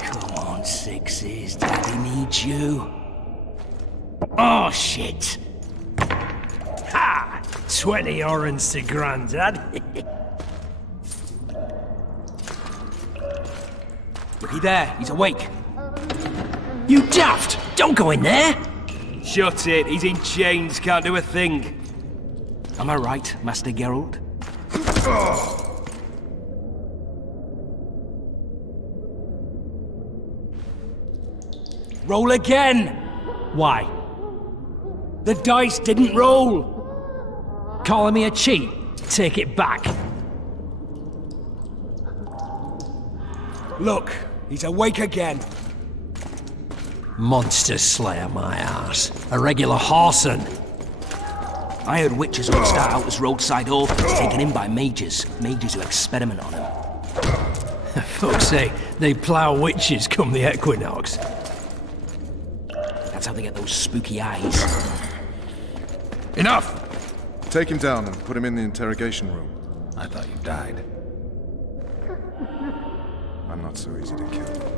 Come on, Sixes. Daddy needs you. Oh, shit. Ha! 20 orange to Grandad. Looky there, he's awake. You daft! Don't go in there! Shut it, he's in chains, can't do a thing. Am I right, Master Geralt? Roll again! Why? The dice didn't roll! Calling me a cheat? Take it back. Look, he's awake again. Monster Slayer, my ass. A regular whoreson. I heard witches would start out as roadside orphans taken in by mages. Mages who experiment on them. Fuck's sake, they plough witches come the equinox. That's how they get those spooky eyes. Enough! Take him down and put him in the interrogation room. I thought you died. I'm not so easy to kill.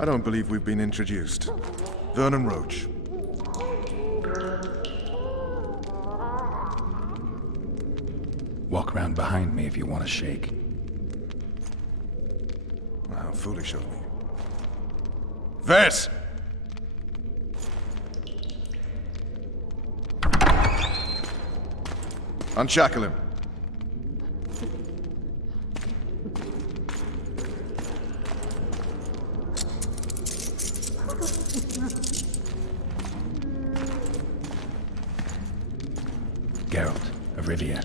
I don't believe we've been introduced. Vernon Roach. Walk around behind me if you want to shake. How foolish of me. Vess! Unshackle him. Geralt of Rivia.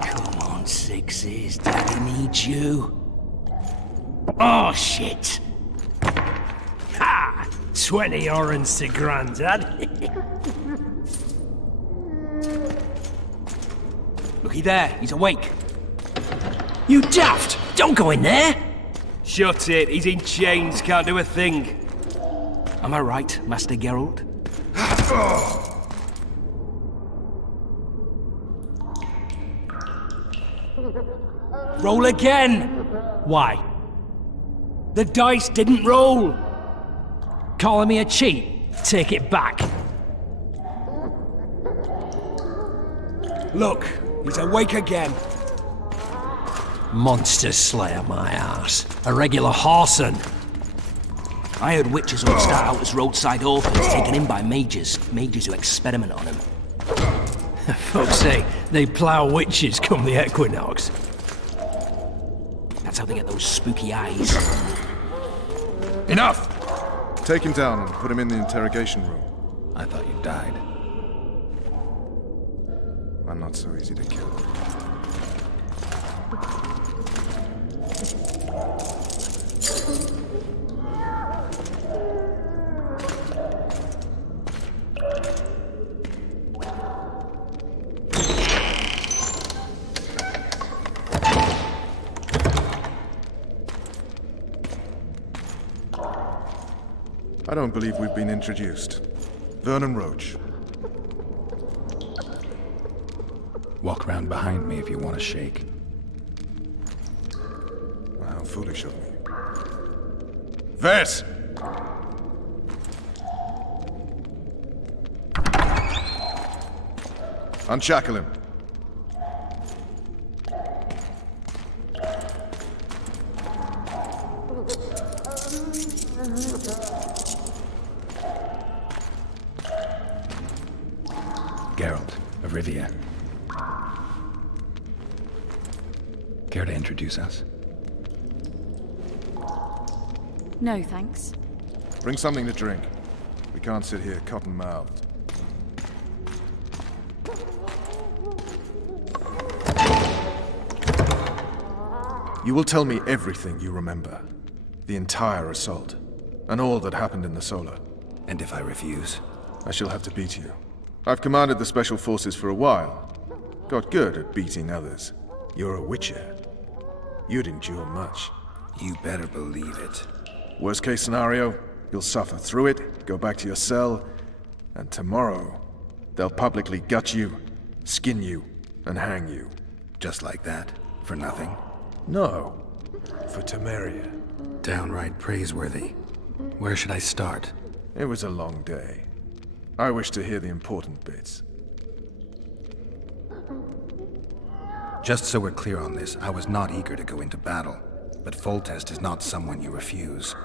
Come on, Sixes. Daddy needs you. Oh, shit. Ha! 20 orange to Grandad. Looky there. He's awake. You daft! Don't go in there! Shut it. He's in chains, can't do a thing. Am I right, Master Geralt? Roll again! Why? The dice didn't roll! Calling me a cheat? Take it back. Look, he's awake again. Monster Slayer, my ass. A regular Horson. I heard witches would start out as roadside orphans taken in by mages. Mages who experiment on them. Fuck's sake, they plough witches come the equinox. That's how they get those spooky eyes. Enough! Take him down and put him in the interrogation room. I thought you died. I'm not so easy to kill. I don't believe we've been introduced. Vernon Roach. Walk around behind me if you want to shake. How foolish of me. Ves! Unshackle him. Geralt of Rivia. Care to introduce us? No, thanks. Bring something to drink. We can't sit here cotton-mouthed. You will tell me everything you remember. The entire assault. And all that happened in the Solar. And if I refuse? I shall have to beat you. I've commanded the Special Forces for a while. Got good at beating others. You're a Witcher. You'd endure much. You better believe it. Worst case scenario, you'll suffer through it, go back to your cell, and tomorrow, they'll publicly gut you, skin you, and hang you. Just like that? For nothing? No, for Temeria. Downright praiseworthy. Where should I start? It was a long day. I wish to hear the important bits. Just so we're clear on this, I was not eager to go into battle. But Foltest is not someone you refuse.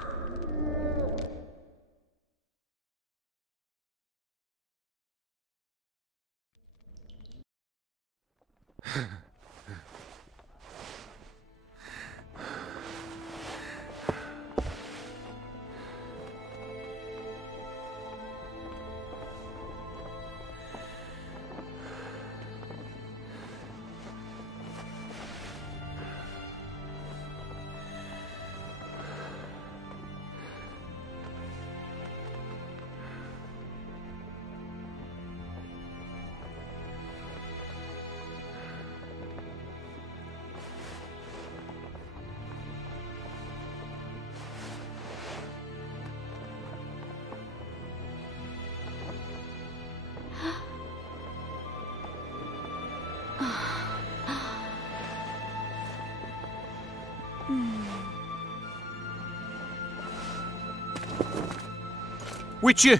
Witcher,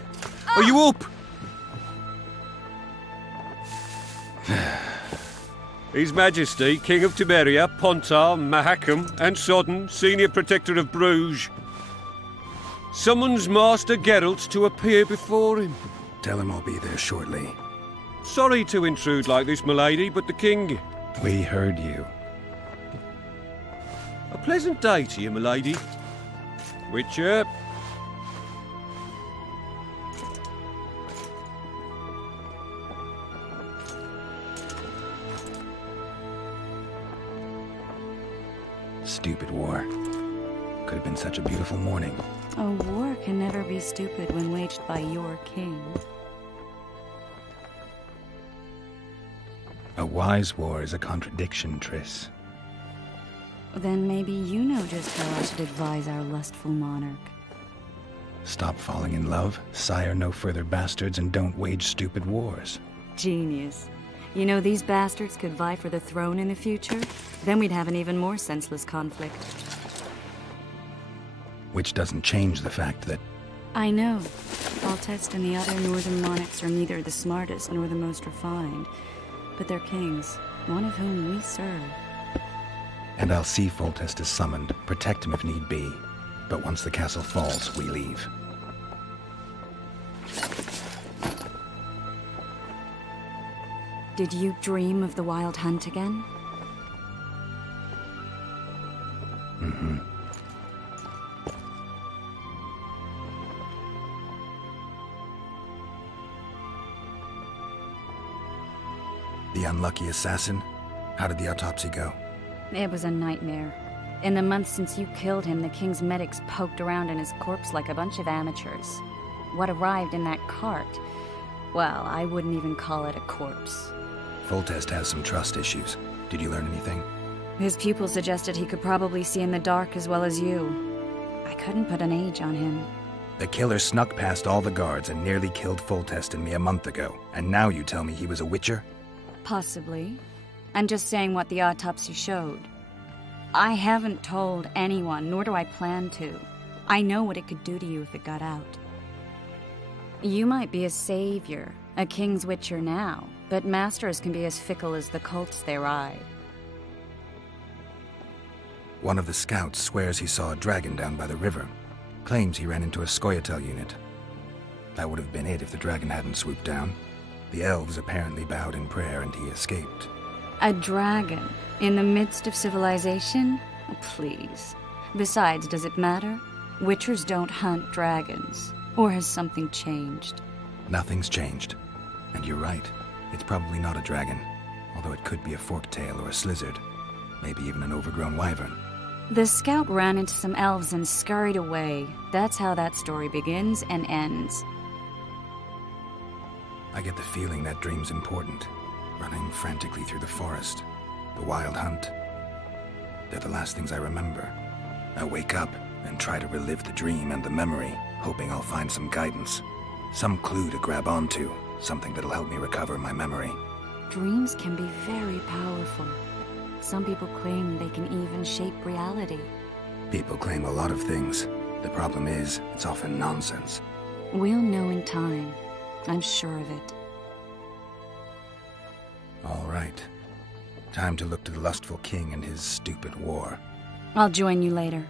are you up? His Majesty, King of Temeria, Pontar, Mahakam, and Sodden, Senior Protector of Bruges, summons Master Geralt to appear before him. Tell him I'll be there shortly. Sorry to intrude like this, milady, but the King... We heard you. A pleasant day to you, milady. Witcher. stupid war. Could have been such a beautiful morning. A war can never be stupid when waged by your king. A wise war is a contradiction, Triss. Then maybe you know just how I should advise our lustful monarch. Stop falling in love, sire no further bastards, and don't wage stupid wars. Genius. You know, these bastards could vie for the throne in the future. Then we'd have an even more senseless conflict. Which doesn't change the fact that... I know. Foltest and the other northern monarchs are neither the smartest nor the most refined. But they're kings, one of whom we serve. And I'll see Foltest is summoned, protect him if need be. But once the castle falls, we leave. Did you dream of the Wild Hunt again? Mm-hmm. The unlucky assassin? How did the autopsy go? It was a nightmare. In the months since you killed him, the king's medics poked around in his corpse like a bunch of amateurs. What arrived in that cart? Well, I wouldn't even call it a corpse. Foltest has some trust issues. Did you learn anything? His pupil suggested he could probably see in the dark as well as you. I couldn't put an age on him. The killer snuck past all the guards and nearly killed Foltest and me a month ago. And now you tell me he was a witcher? Possibly. I'm just saying what the autopsy showed. I haven't told anyone, nor do I plan to. I know what it could do to you if it got out. You might be a savior, a king's witcher now, but masters can be as fickle as the cults they ride. One of the scouts swears he saw a dragon down by the river. Claims he ran into a Scoia'tael unit. That would have been it if the dragon hadn't swooped down. The elves apparently bowed in prayer and he escaped. A dragon? In the midst of civilization? Please. Besides, does it matter? Witchers don't hunt dragons. Or has something changed? Nothing's changed. And you're right. It's probably not a dragon. Although it could be a forktail or a slizzard. Maybe even an overgrown wyvern. The scout ran into some elves and scurried away. That's how that story begins and ends. I get the feeling that dream's important. Running frantically through the forest. The wild hunt. They're the last things I remember. I wake up and try to relive the dream and the memory, hoping I'll find some guidance. Some clue to grab onto. Something that'll help me recover my memory. Dreams can be very powerful. Some people claim they can even shape reality. People claim a lot of things. The problem is, it's often nonsense. We'll know in time. I'm sure of it. All right. Time to look to the lustful king and his stupid war. I'll join you later.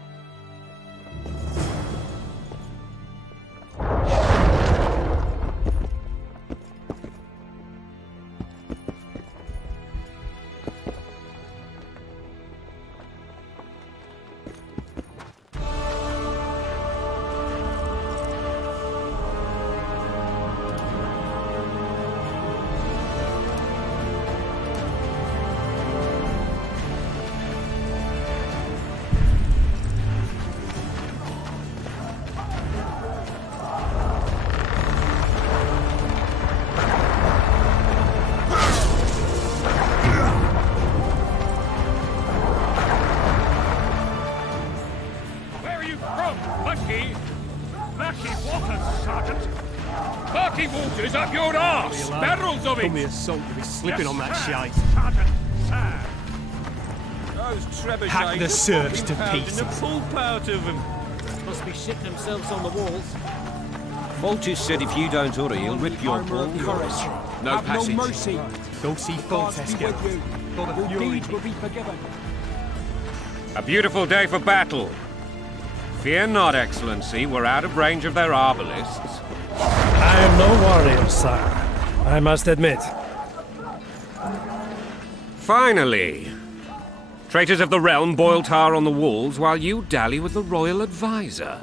Up your arse! Barrels of it! Come here, son, to be slipping on that shite. Those trebuchets Hack the serfs to pieces. The pulp out of them. Must be shitting themselves on the walls. Foltest said if you don't hurry, he'll rip your ball. No passage. No mercy. Go see Foltest, get your deeds will be forgiven. A beautiful day for battle. Fear not, Excellency, we're out of range of their arbalists. I am no warrior, sire. I must admit. Finally! Traitors of the realm boil tar on the walls while you dally with the royal advisor.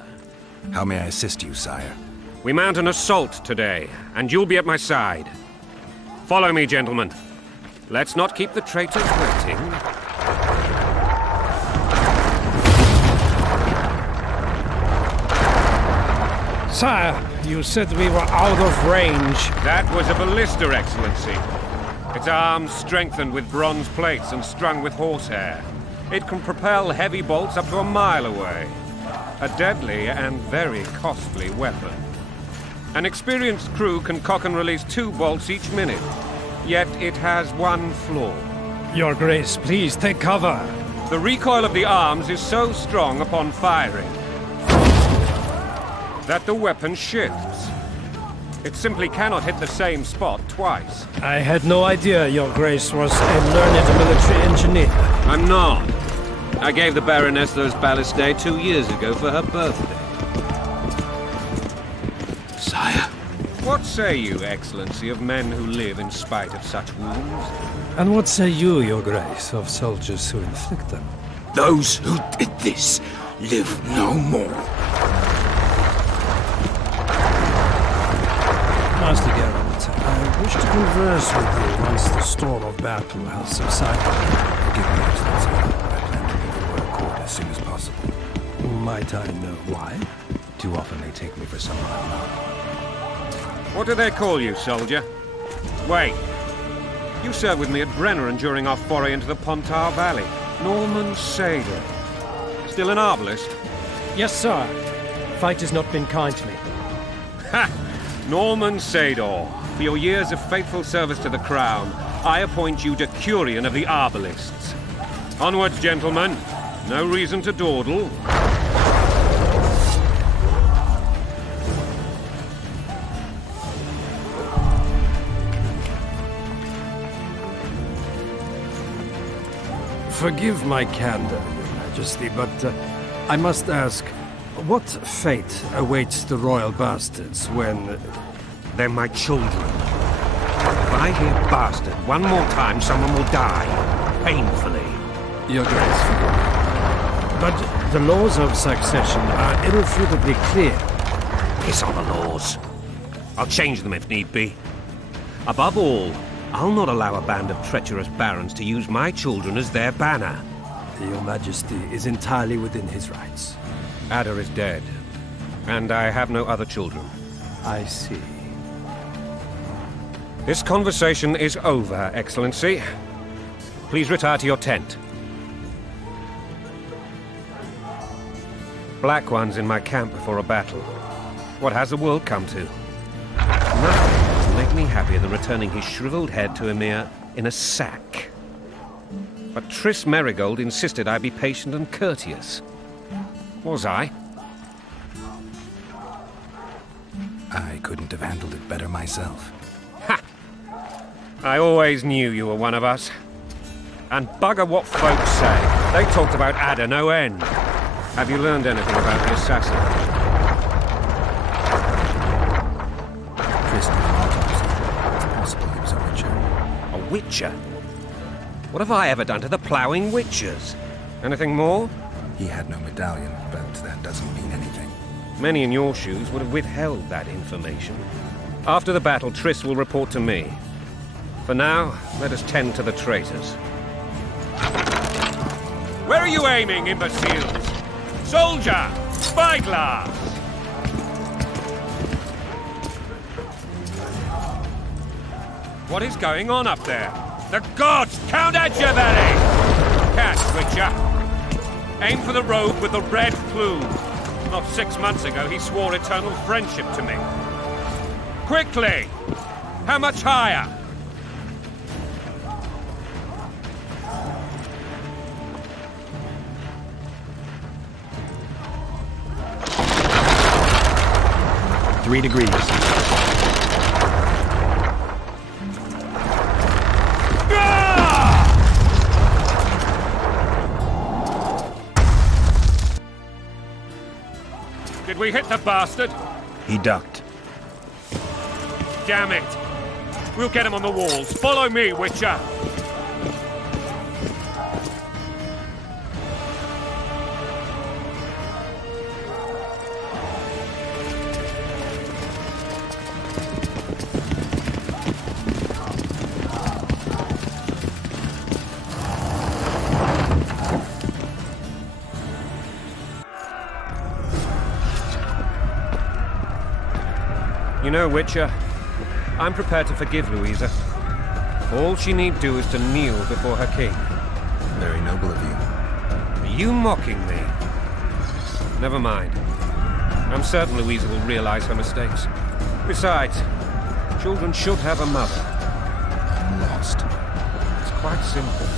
How may I assist you, sire? We mount an assault today, and you'll be at my side. Follow me, gentlemen. Let's not keep the traitors waiting. Sire, you said we were out of range. That was a ballista, Excellency. Its arms strengthened with bronze plates and strung with horsehair. It can propel heavy bolts up to a mile away. A deadly and very costly weapon. An experienced crew can cock and release 2 bolts each minute. Yet it has one flaw. Your Grace, please take cover. The recoil of the arms is so strong upon firing that the weapon shifts. It simply cannot hit the same spot twice. I had no idea Your Grace was a learned military engineer. I'm not. I gave the Baroness those ballistae 2 years ago for her birthday. Sire? What say you, Excellency, of men who live in spite of such wounds? And what say you, Your Grace, of soldiers who inflict them? Those who did this live no more. Master Geralt, I wish to converse with you once the storm of battle has subsided. Forgive me, Excellency. I plan to leave the royal court as soon as possible. Might I know why? Too often they take me for someone I'm not. What do they call you, soldier? Wait. You served with me at Brenneran during our foray into the Pontar Valley. Norman Sader. Still an arbalist? Yes, sir. Fight has not been kind to me. Ha! Norman Sador, for your years of faithful service to the Crown, I appoint you Decurion of the Arbalists. Onwards, gentlemen. No reason to dawdle. Forgive my candor, Your Majesty, but I must ask, what fate awaits the royal bastards when... They're my children. If I hear bastard one more time, someone will die. Painfully. Your Grace, forgive me. But the laws of succession are irrefutably clear. Piss on the laws. I'll change them if need be. Above all, I'll not allow a band of treacherous barons to use my children as their banner. Your Majesty is entirely within his rights. Ada is dead, and I have no other children. I see. This conversation is over, Excellency. Please retire to your tent. Black ones in my camp before a battle. What has the world come to? Nothing will make me happier than returning his shriveled head to Emir in a sack. But Triss Merigold insisted I be patient and courteous. Was I? I couldn't have handled it better myself. Ha! I always knew you were one of us. And bugger what folks say. They talked about Ada no end. Have you learned anything about the assassin? Triss did an autopsy. It's possible he was a witcher. A witcher? What have I ever done to the ploughing witchers? Anything more? He had no medallion, but that doesn't mean anything. Many in your shoes would have withheld that information. After the battle, Triss will report to me. For now, let us tend to the traitors. Where are you aiming, imbeciles? Soldier! Spyglass! What is going on up there? The gods count at your belly! Catch, Witcher! Aim for the rogue with the red plume. Not 6 months ago, he swore eternal friendship to me. Quickly! How much higher? Three degrees. Did we hit the bastard? He ducked. Damn it! We'll get him on the walls. Follow me, Witcher! You know, Witcher, I'm prepared to forgive Louisa. All she need do is to kneel before her king. Very noble of you. Are you mocking me? Never mind. I'm certain Louisa will realize her mistakes. Besides, children should have a mother. I'm lost. It's quite simple.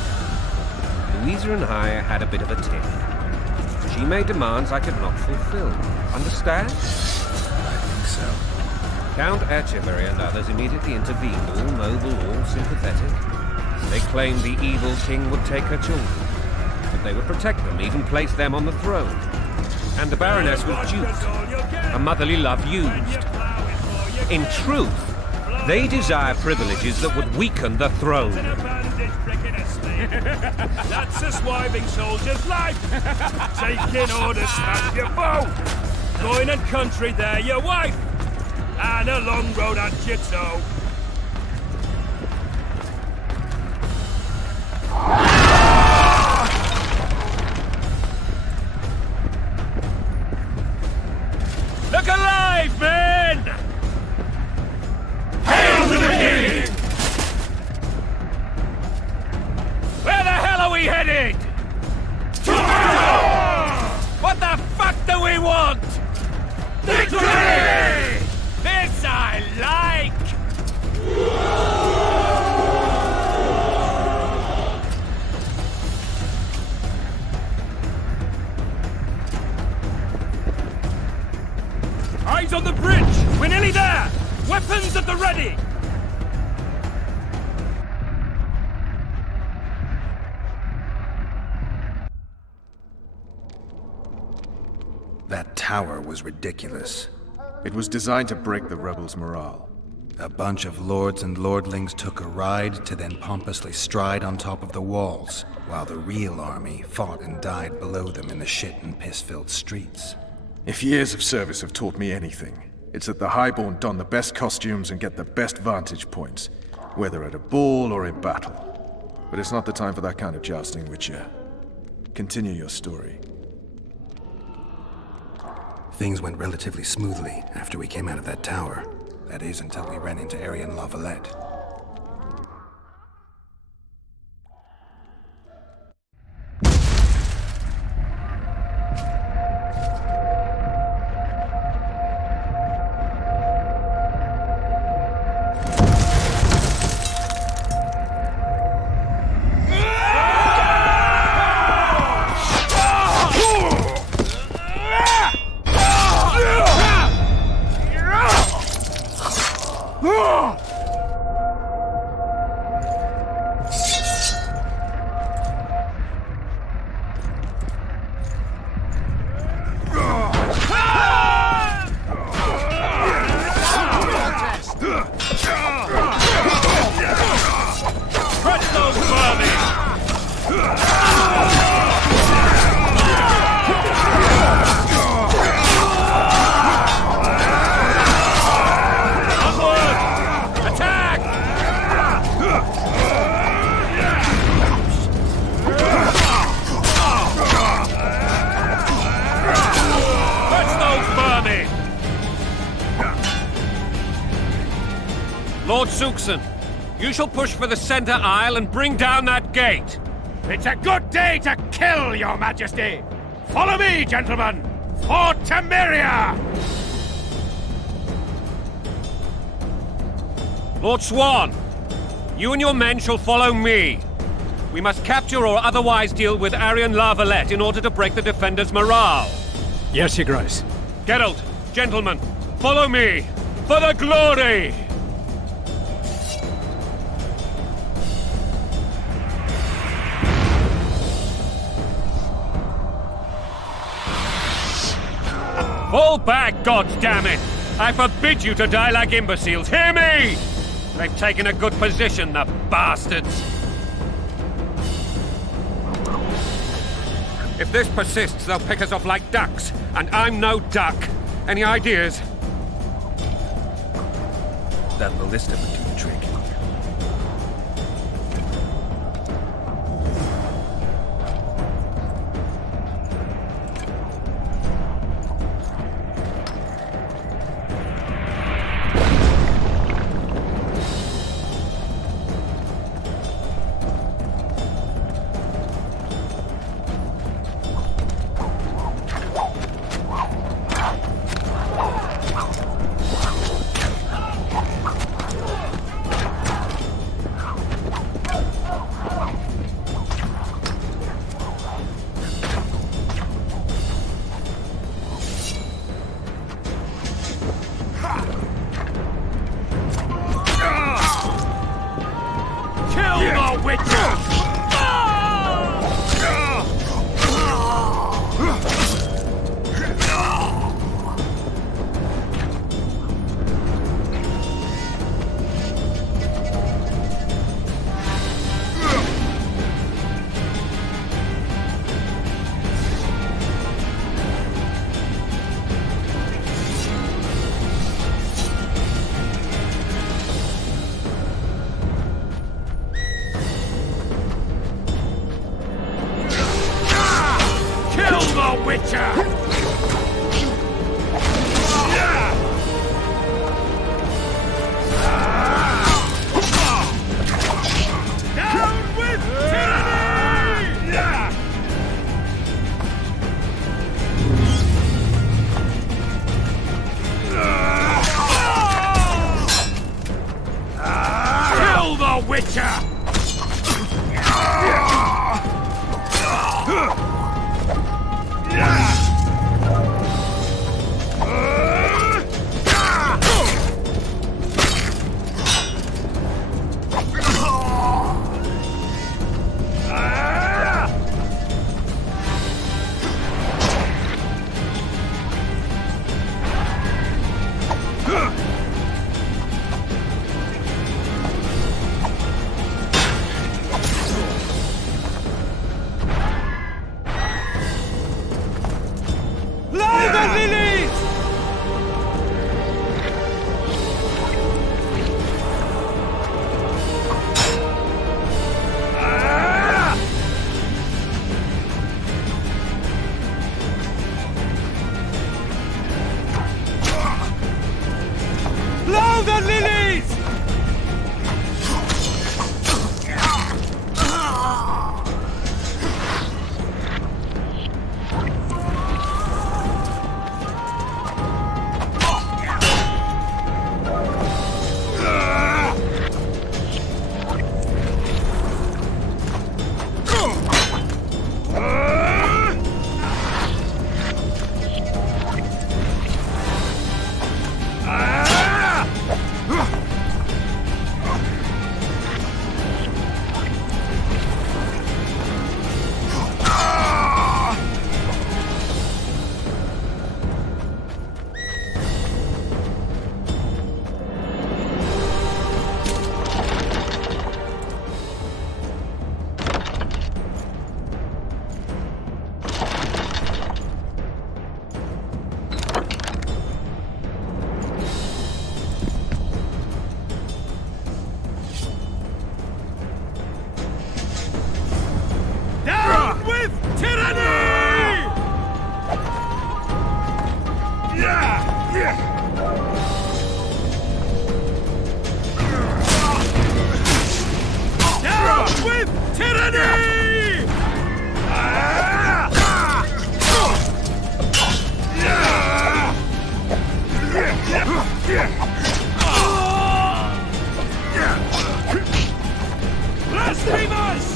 Louisa and I had a bit of a tiff. She made demands I could not fulfill. Understand? I think so. Count Etcheverry and others immediately intervened, all noble, all sympathetic. They claimed the evil king would take her children, but they would protect them, even place them on the throne. And the Baroness was duped, her motherly love used. In truth, they desire privileges that would weaken the throne. That's a swiving soldier's life! Taking orders, smash your foe! Going and country, there your wife! And a long road at your toe. Look alive, men! Hail to the king! Where the hell are we headed? Tomorrow! What the fuck do we want? Victory! This I like! Eyes on the bridge! We're nearly there! Weapons at the ready! That tower was ridiculous. It was designed to break the rebels' morale. A bunch of lords and lordlings took a ride to then pompously stride on top of the walls, while the real army fought and died below them in the shit and piss-filled streets. If years of service have taught me anything, it's that the Highborn don the best costumes and get the best vantage points, whether at a ball or in battle. But it's not the time for that kind of jousting, Witcher. Continue your story. Things went relatively smoothly after we came out of that tower. That is, until we ran into Arian La Valette. Lord Suxon, you shall push for the center aisle and bring down that gate. It's a good day to kill, your majesty! Follow me, gentlemen! For Temeria! Lord Swan, you and your men shall follow me. We must capture or otherwise deal with Arian La Valette in order to break the defenders' morale. Yes, Your Grace. Geralt, gentlemen, follow me! For the glory! Fall back, goddammit! I forbid you to die like imbeciles, hear me! They've taken a good position, the bastards! If this persists, they'll pick us off like ducks, and I'm no duck. Any ideas? That ballista would do the trick. Blasphemers!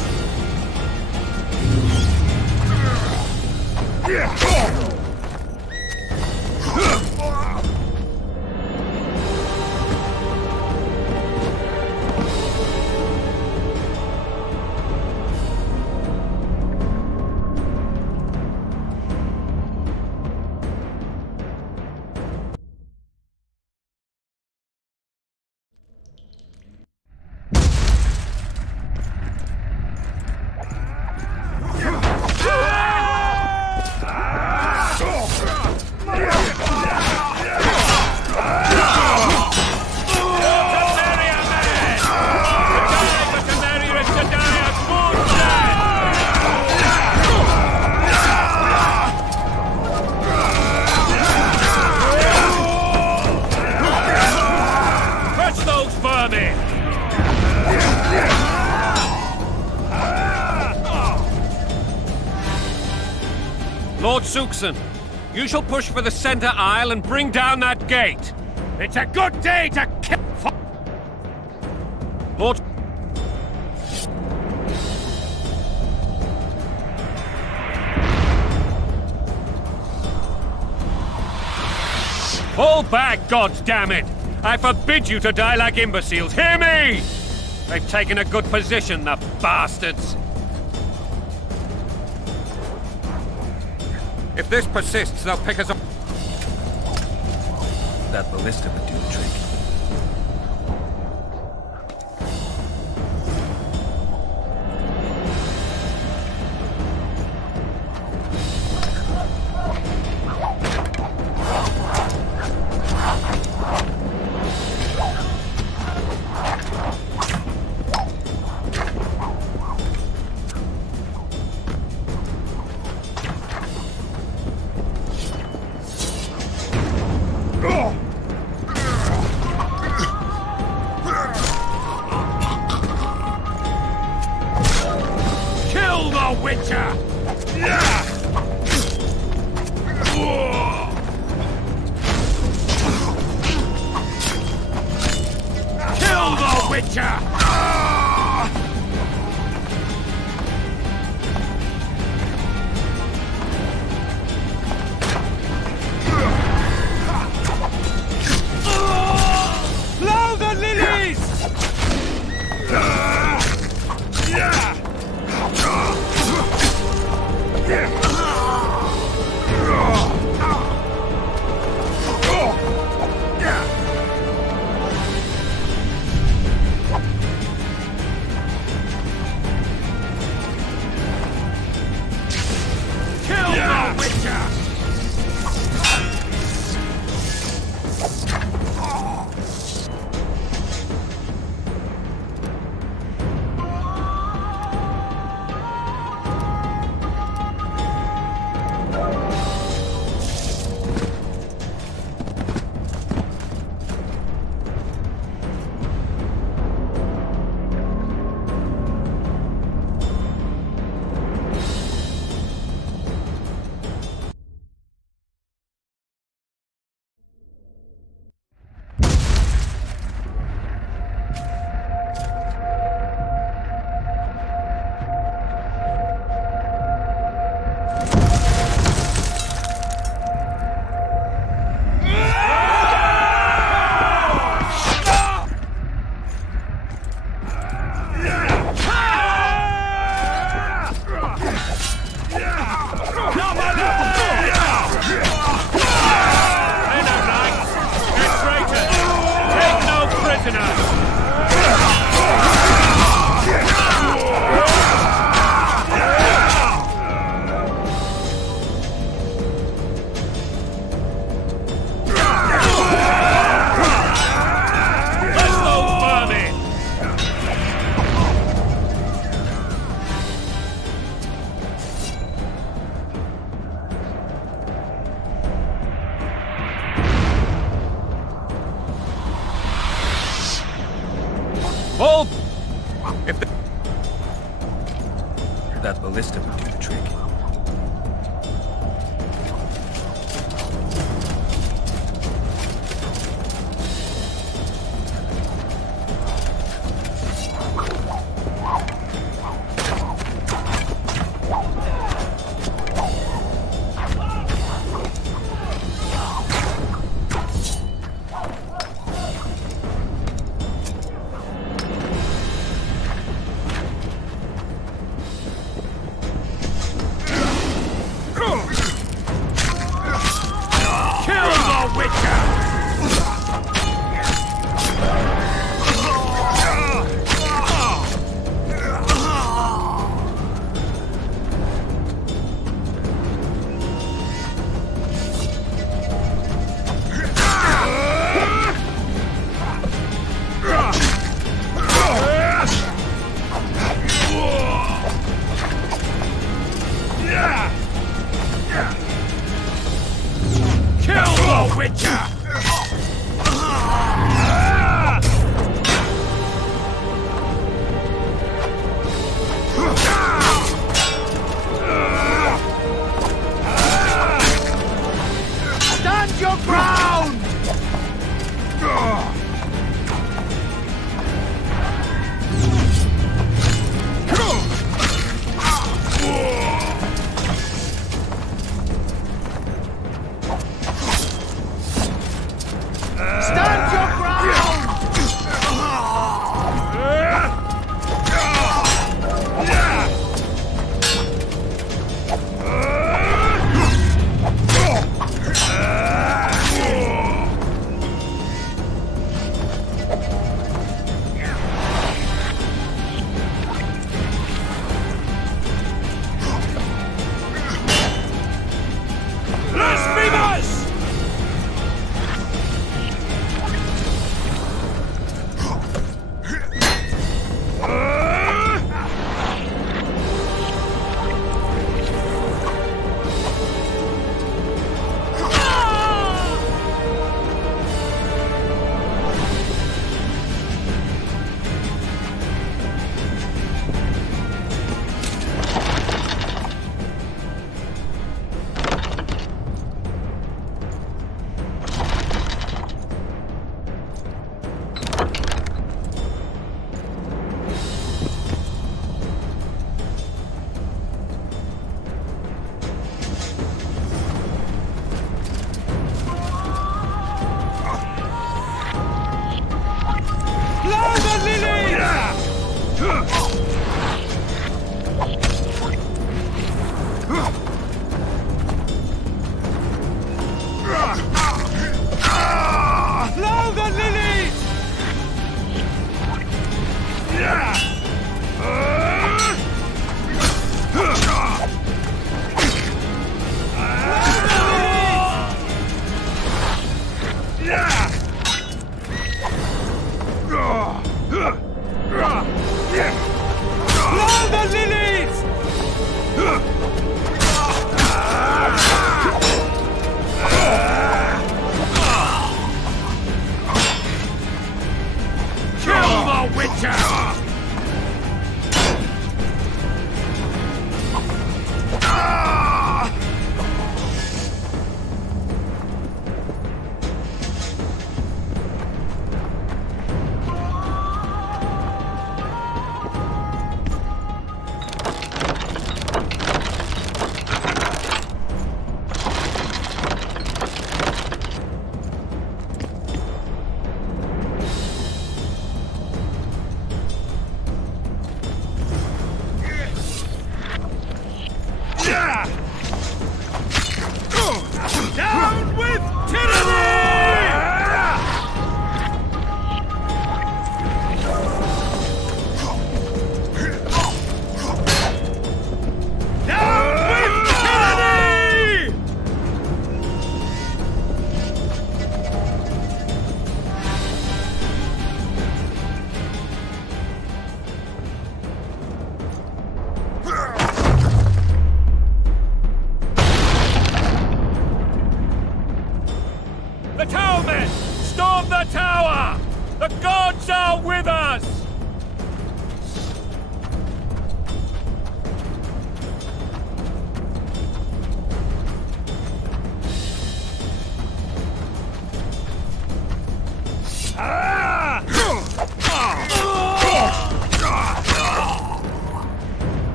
Lord Suxon, you shall push for the center aisle and bring down that gate. It's a good day to kill. Lord... Fall back, goddammit! I forbid you to die like imbeciles. Hear me! They've taken a good position, the bastards. If this persists, they'll pick us up. That ballista would do the trick. Hold! If that ballista would do the trick.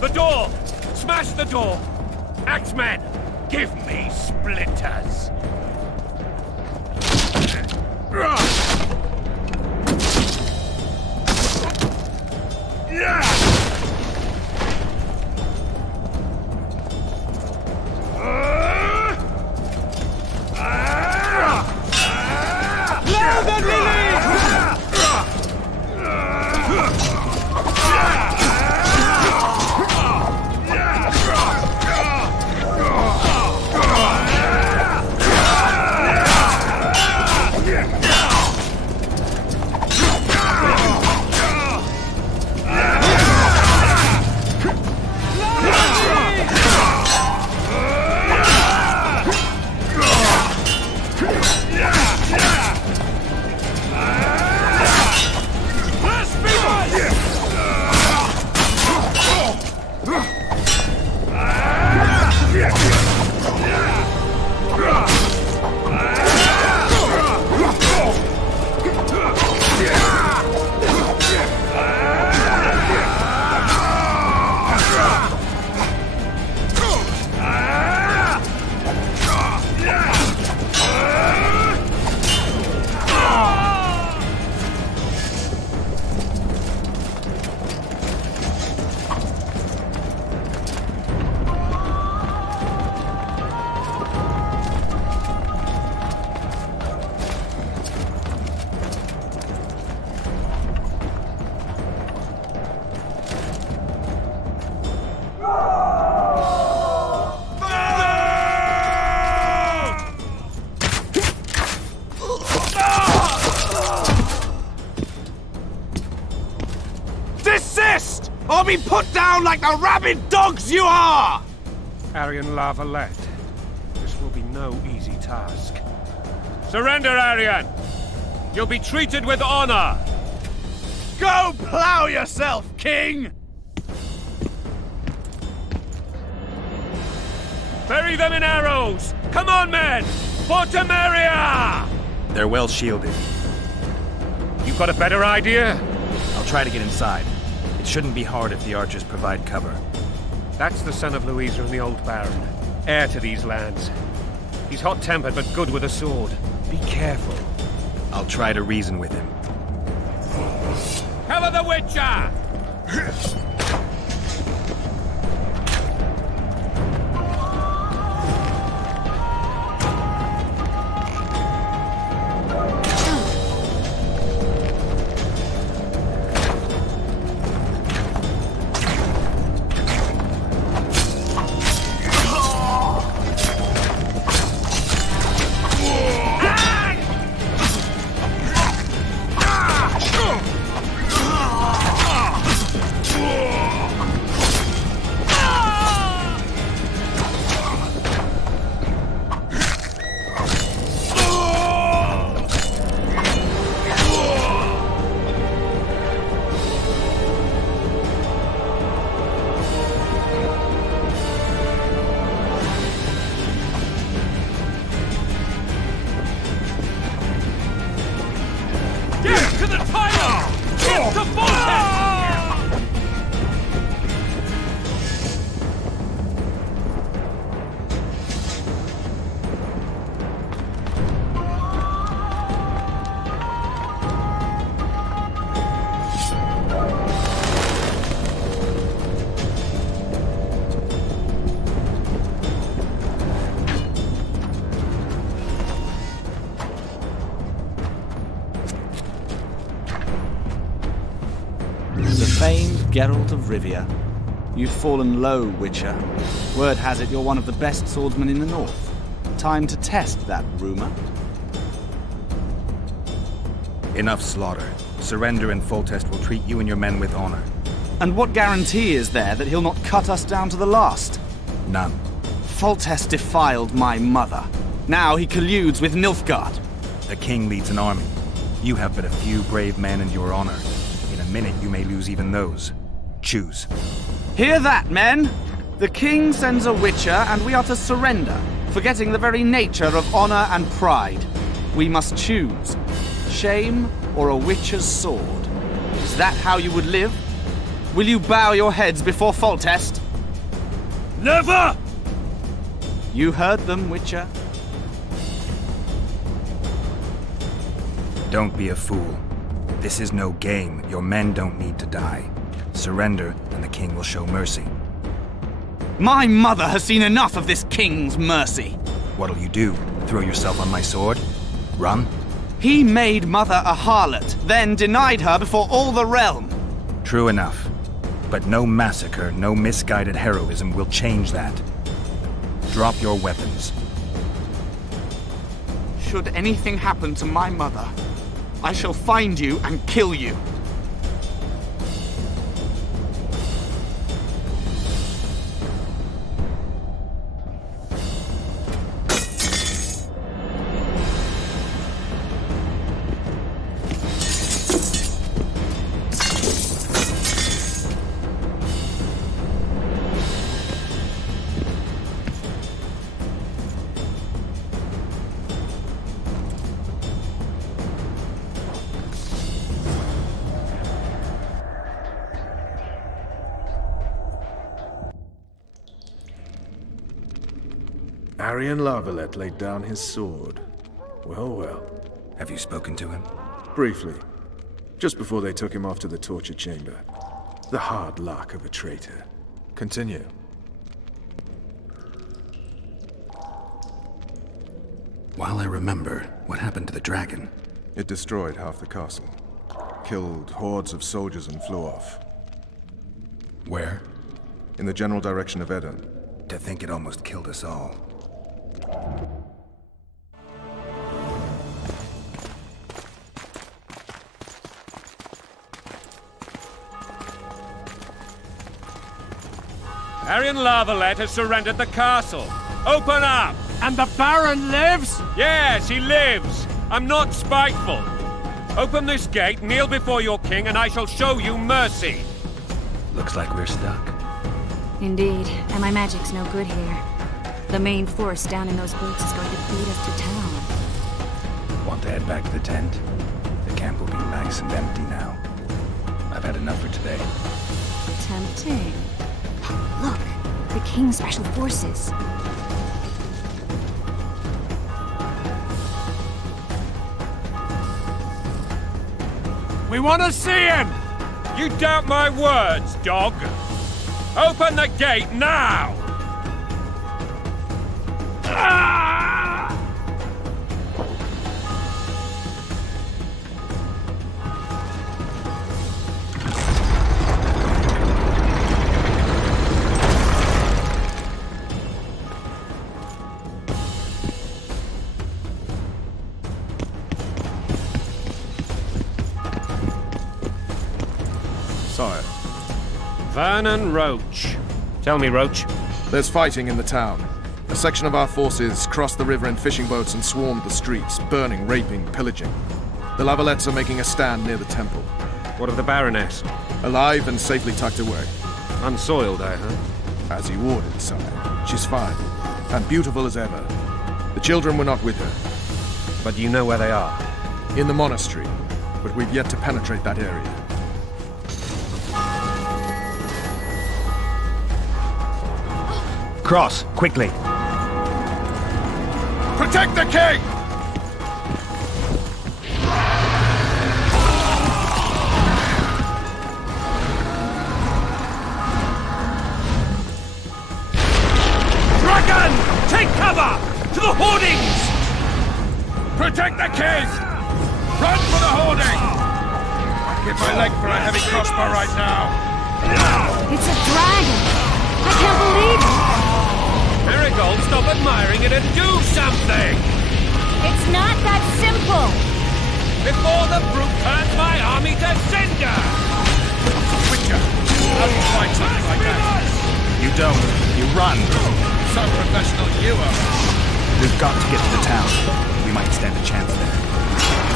The door! Smash the door! Axemen, give me splinters! or be put down like the rabid dogs you are! Aryan La Valette, this will be no easy task. Surrender, Aryan! You'll be treated with honor! Go plow yourself, King! Bury them in arrows! Come on, men! For Temeria! They're well shielded. You got a better idea? I'll try to get inside. It shouldn't be hard if the archers provide cover. That's the son of Louisa and the old Baron, heir to these lands. He's hot-tempered but good with a sword. Be careful. I'll try to reason with him. Cover the Witcher! Geralt of Rivia. You've fallen low, Witcher. Word has it you're one of the best swordsmen in the north. Time to test that rumor. Enough slaughter. Surrender and Foltest will treat you and your men with honor. And what guarantee is there that he'll not cut us down to the last? None. Foltest defiled my mother. Now he colludes with Nilfgaard. The king leads an army. You have but a few brave men and your honor. In a minute you may lose even those. Choose. Hear that, men? The king sends a Witcher, and we are to surrender, forgetting the very nature of honor and pride. We must choose. Shame or a Witcher's sword. Is that how you would live? Will you bow your heads before Foltest? Never! You heard them, Witcher. Don't be a fool. This is no game. Your men don't need to die. Surrender, and the king will show mercy. My mother has seen enough of this king's mercy. What'll you do? Throw yourself on my sword? Run? He made mother a harlot, then denied her before all the realm. True enough. But no massacre, no misguided heroism will change that. Drop your weapons. Should anything happen to my mother, I shall find you and kill you. Aryan La Valette laid down his sword. Well, well. Have you spoken to him? Briefly. Just before they took him off to the torture chamber. The hard luck of a traitor. Continue. While I remember, what happened to the dragon? It destroyed half the castle. Killed hordes of soldiers and flew off. Where? In the general direction of Edern. To think it almost killed us all. Arian Lavalette has surrendered the castle. Open up! And the Baron lives? Yes, he lives. I'm not spiteful. Open this gate, kneel before your king, and I shall show you mercy. Looks like we're stuck. Indeed, and my magic's no good here. The main force down in those boats is going to beat us to town. Want to head back to the tent? The camp will be nice and empty now. I've had enough for today. Tempting. Look, the King's Special Forces. We want to see him! You doubt my words, dog? Open the gate now! Sire. Vernon Roach. Tell me, Roach. There's fighting in the town. A section of our forces crossed the river in fishing boats and swarmed the streets, burning, raping, pillaging. The Lavalettes are making a stand near the temple. What of the Baroness? Alive and safely tucked away. Unsoiled, I heard. As you ordered, sire. She's fine. And beautiful as ever. The children were not with her. But you know where they are? In the monastery. But we've yet to penetrate that area. Cross, quickly. Protect the king! Dragon! Take cover! To the hoardings! Protect the king! Run for the hoarding! Give my leg for a heavy crossbow right now. It's a dragon! I can't believe it! Marigold, stop admiring it and do something! It's not that simple! Before the brute turns my army to cinder! Witcher, how do you fight something like that? You don't. You run. So professional you are. We've got to get to the town. We might stand a chance there.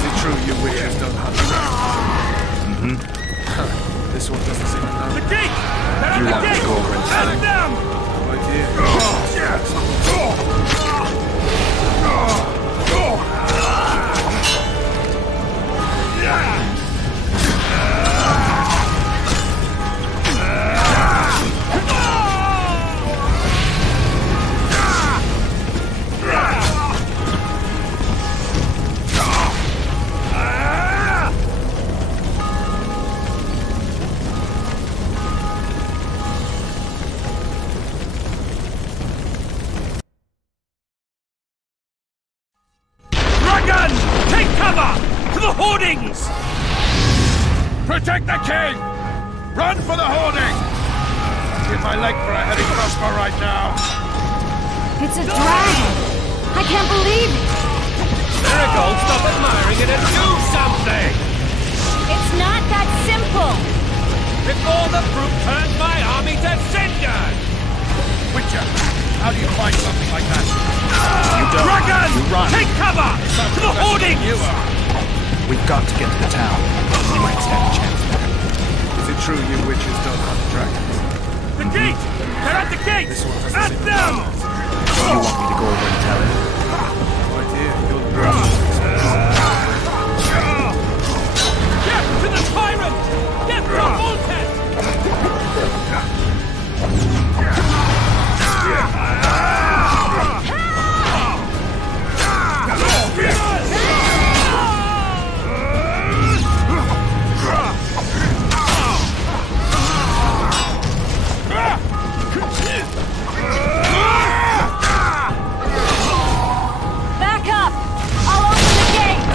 Is it true you witches don't hunt? This one doesn't seem to know. The gate! They're You at want the me to gate! go over and tell him? them! Dragon! Take cover! To the hoardings! Protect the king! Run for the hoarding! Give my leg for a heavy crossbow right now. It's a dragon! I can't believe it! Marigold, stop admiring it and do something! It's not that simple! Before the brute turns my army to cinder! Witcher, how do you fight something like that? You don't. Dragon! You run. Take cover! To the hoardings! You are. We've got to get to the town. We might stand a chance there. Is it true you witches don't hunt dragons? The gate! They're at the gate! This one has At the same them! You want me to go over and tell him? My dear, you're the Get to the tyrant! Get the Voltes! Back up! I'll open the gate!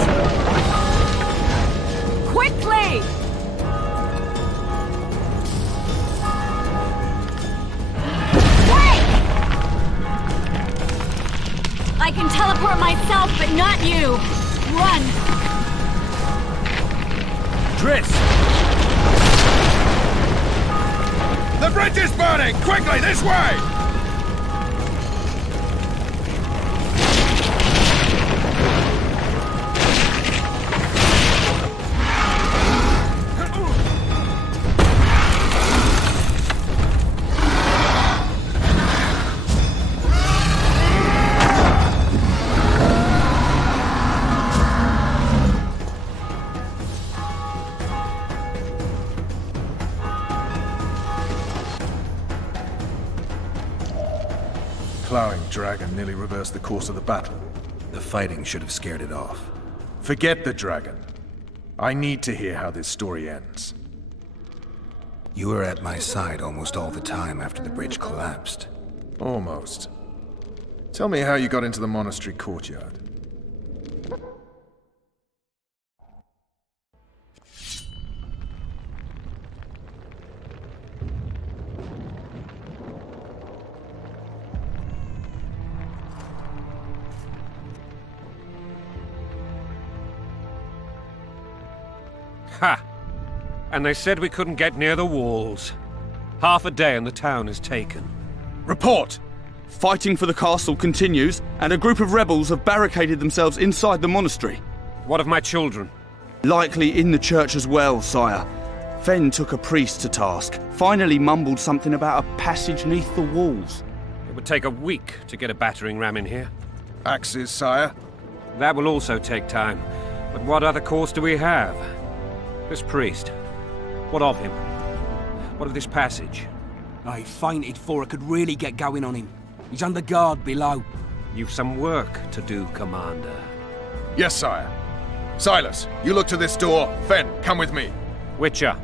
Quickly! Wait! I can teleport myself, but not you. Run! Triss! The The bridge is burning! Quickly, this way! Plowing dragon nearly reversed the course of the battle. The fighting should have scared it off. Forget the dragon. I need to hear how this story ends. You were at my side almost all the time after the bridge collapsed. Almost. Tell me how you got into the monastery courtyard. Ha! And they said we couldn't get near the walls. Half a day and the town is taken. Report! Fighting for the castle continues, and a group of rebels have barricaded themselves inside the monastery. What of my children? Likely in the church as well, sire. Fen took a priest to task, finally mumbled something about a passage neath the walls. It would take a week to get a battering ram in here. Axes, sire? That will also take time. But what other course do we have? This priest. What of him? What of this passage? I fainted before I could really get going on him. He's under guard below. You've some work to do, Commander. Yes, sire. Silas, you look to this door. Fen, come with me. Witcher.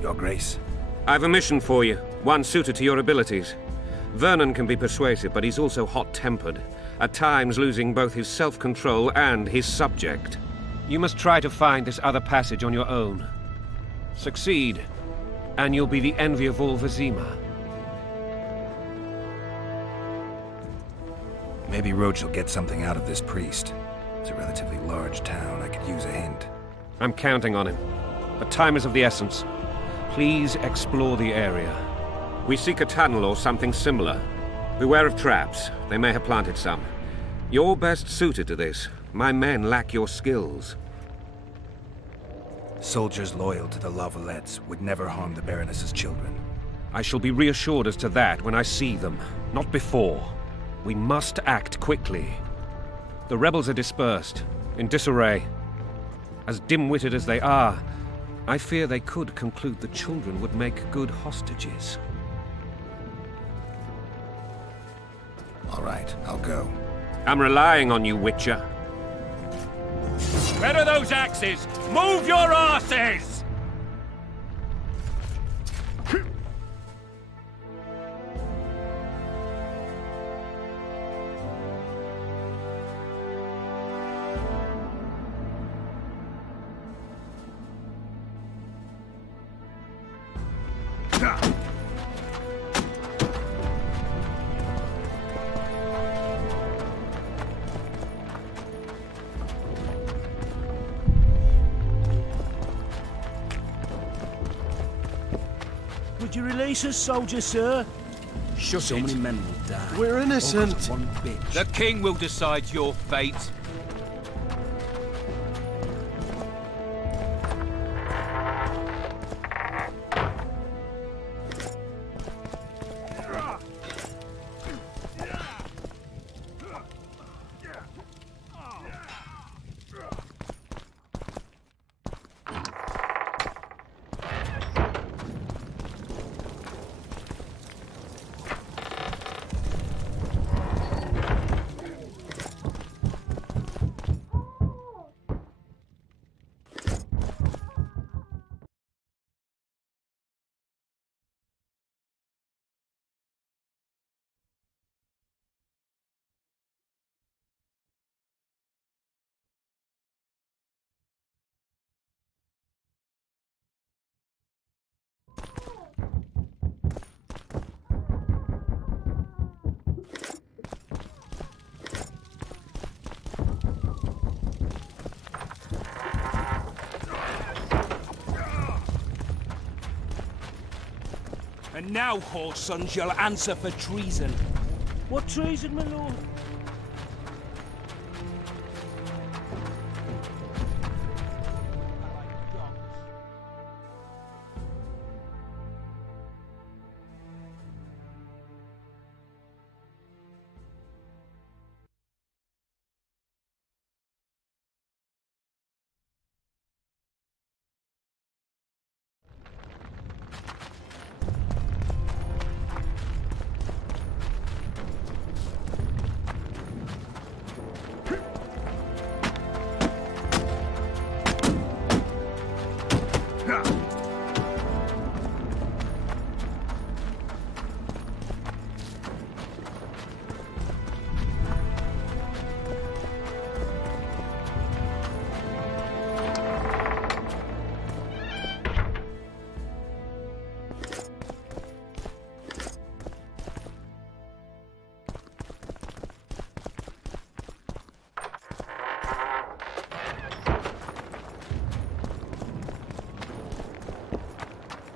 Your Grace. I've a mission for you, one suited to your abilities. Vernon can be persuasive, but he's also hot-tempered, at times losing both his self-control and his subject. You must try to find this other passage on your own. Succeed, and you'll be the envy of all Vizima. Maybe Roach will get something out of this priest. It's a relatively large town. I could use a hint. I'm counting on him. But time is of the essence. Please explore the area. We seek a tunnel or something similar. Beware of traps. They may have planted some. You're best suited to this. My men lack your skills. Soldiers loyal to the Lavalettes would never harm the Baroness's children. I shall be reassured as to that when I see them, not before. We must act quickly. The rebels are dispersed, in disarray. As dim-witted as they are, I fear they could conclude the children would make good hostages. All right, I'll go. I'm relying on you, Witcher. Where are those axes? Move your arses! Would you release us, soldier, sir? Shut so many men will die. We're innocent. All 'cause of one bitch. The king will decide your fate. And now, whoresons, you'll answer for treason. What treason, my lord?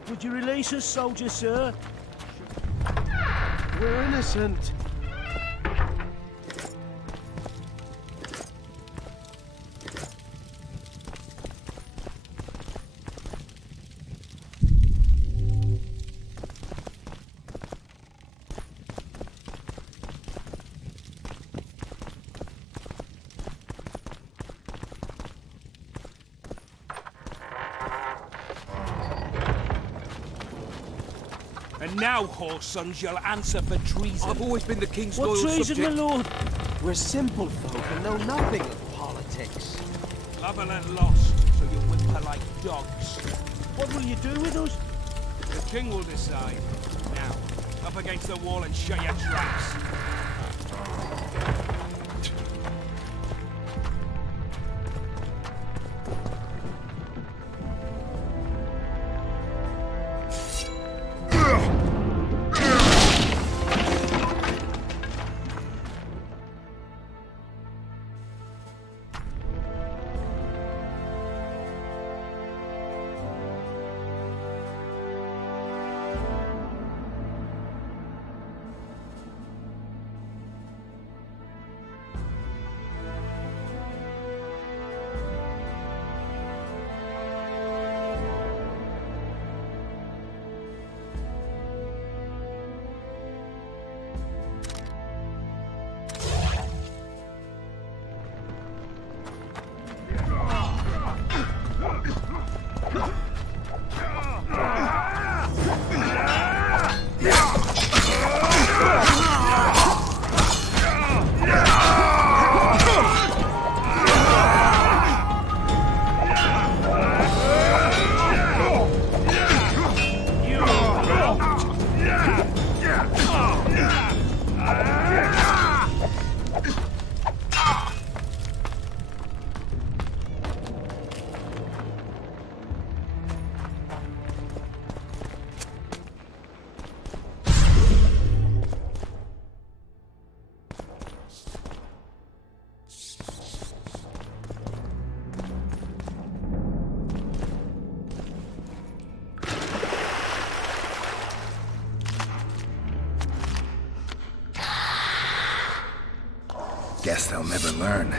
Would you release us, soldier, sir? We're innocent. And now, whoresons, you'll answer for treason. I've always been the king's What loyal treason, my subject. lord? We're simple folk and know nothing of politics. Lovell and lost, so you whimper like dogs. What will you do with us? The king will decide. Now, up against the wall and shut your traps. Guess they'll never learn.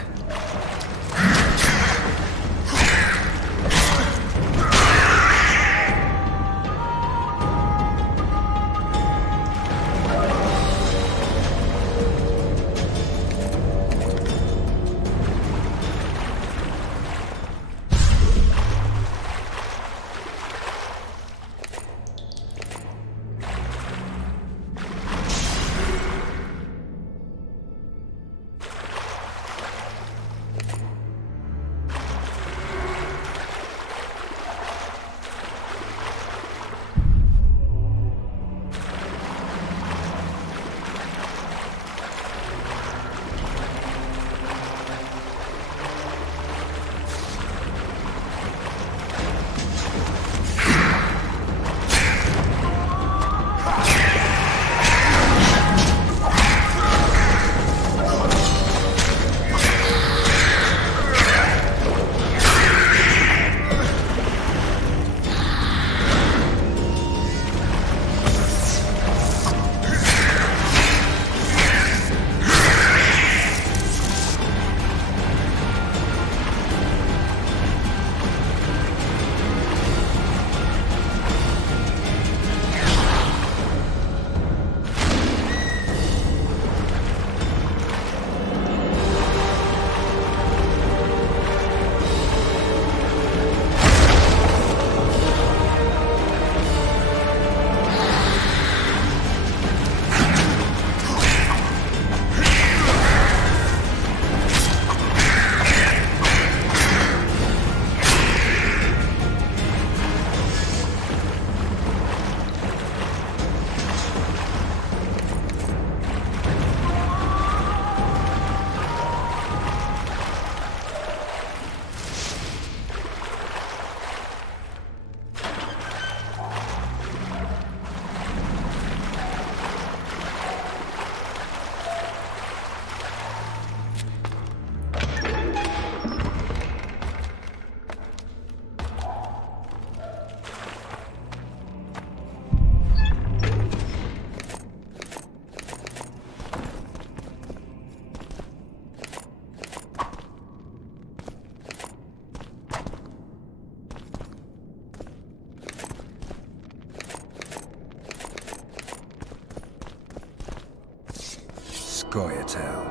Goya tell.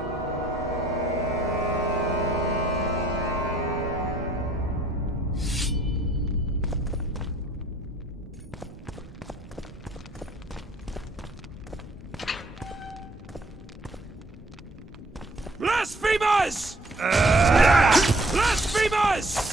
Blasphemers! Blasphemers!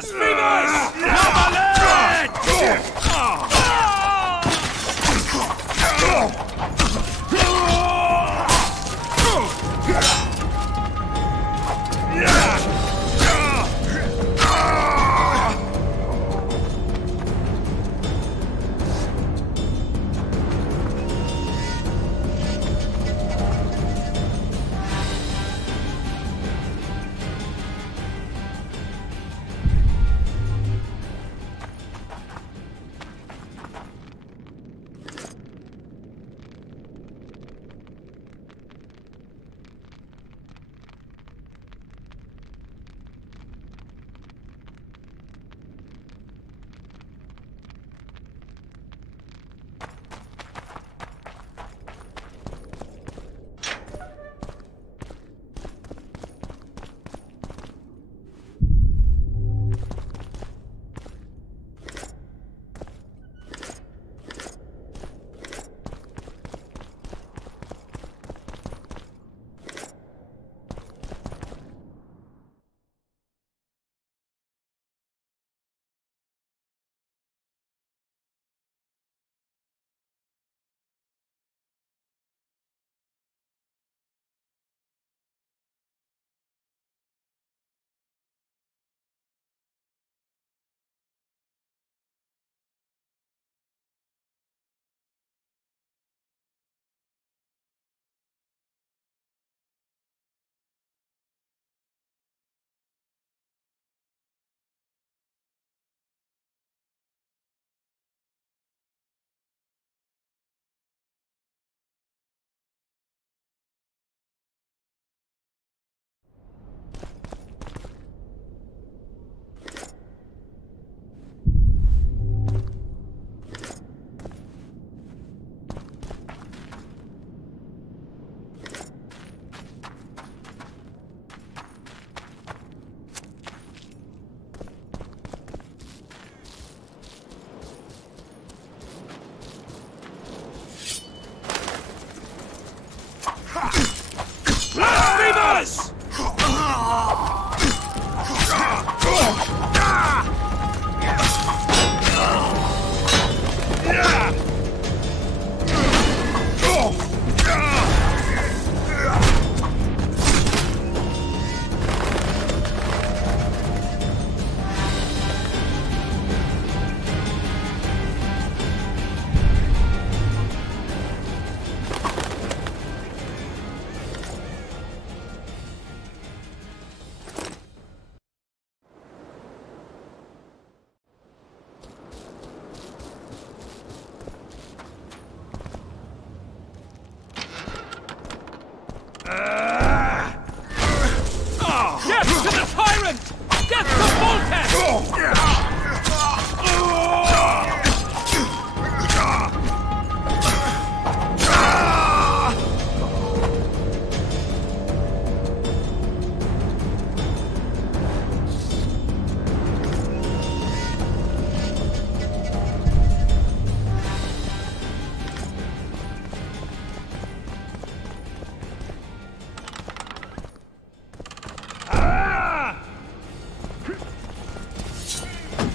Blasphemous! Novelet! Blasphemous! Death to the tyrant! Death to Voltes!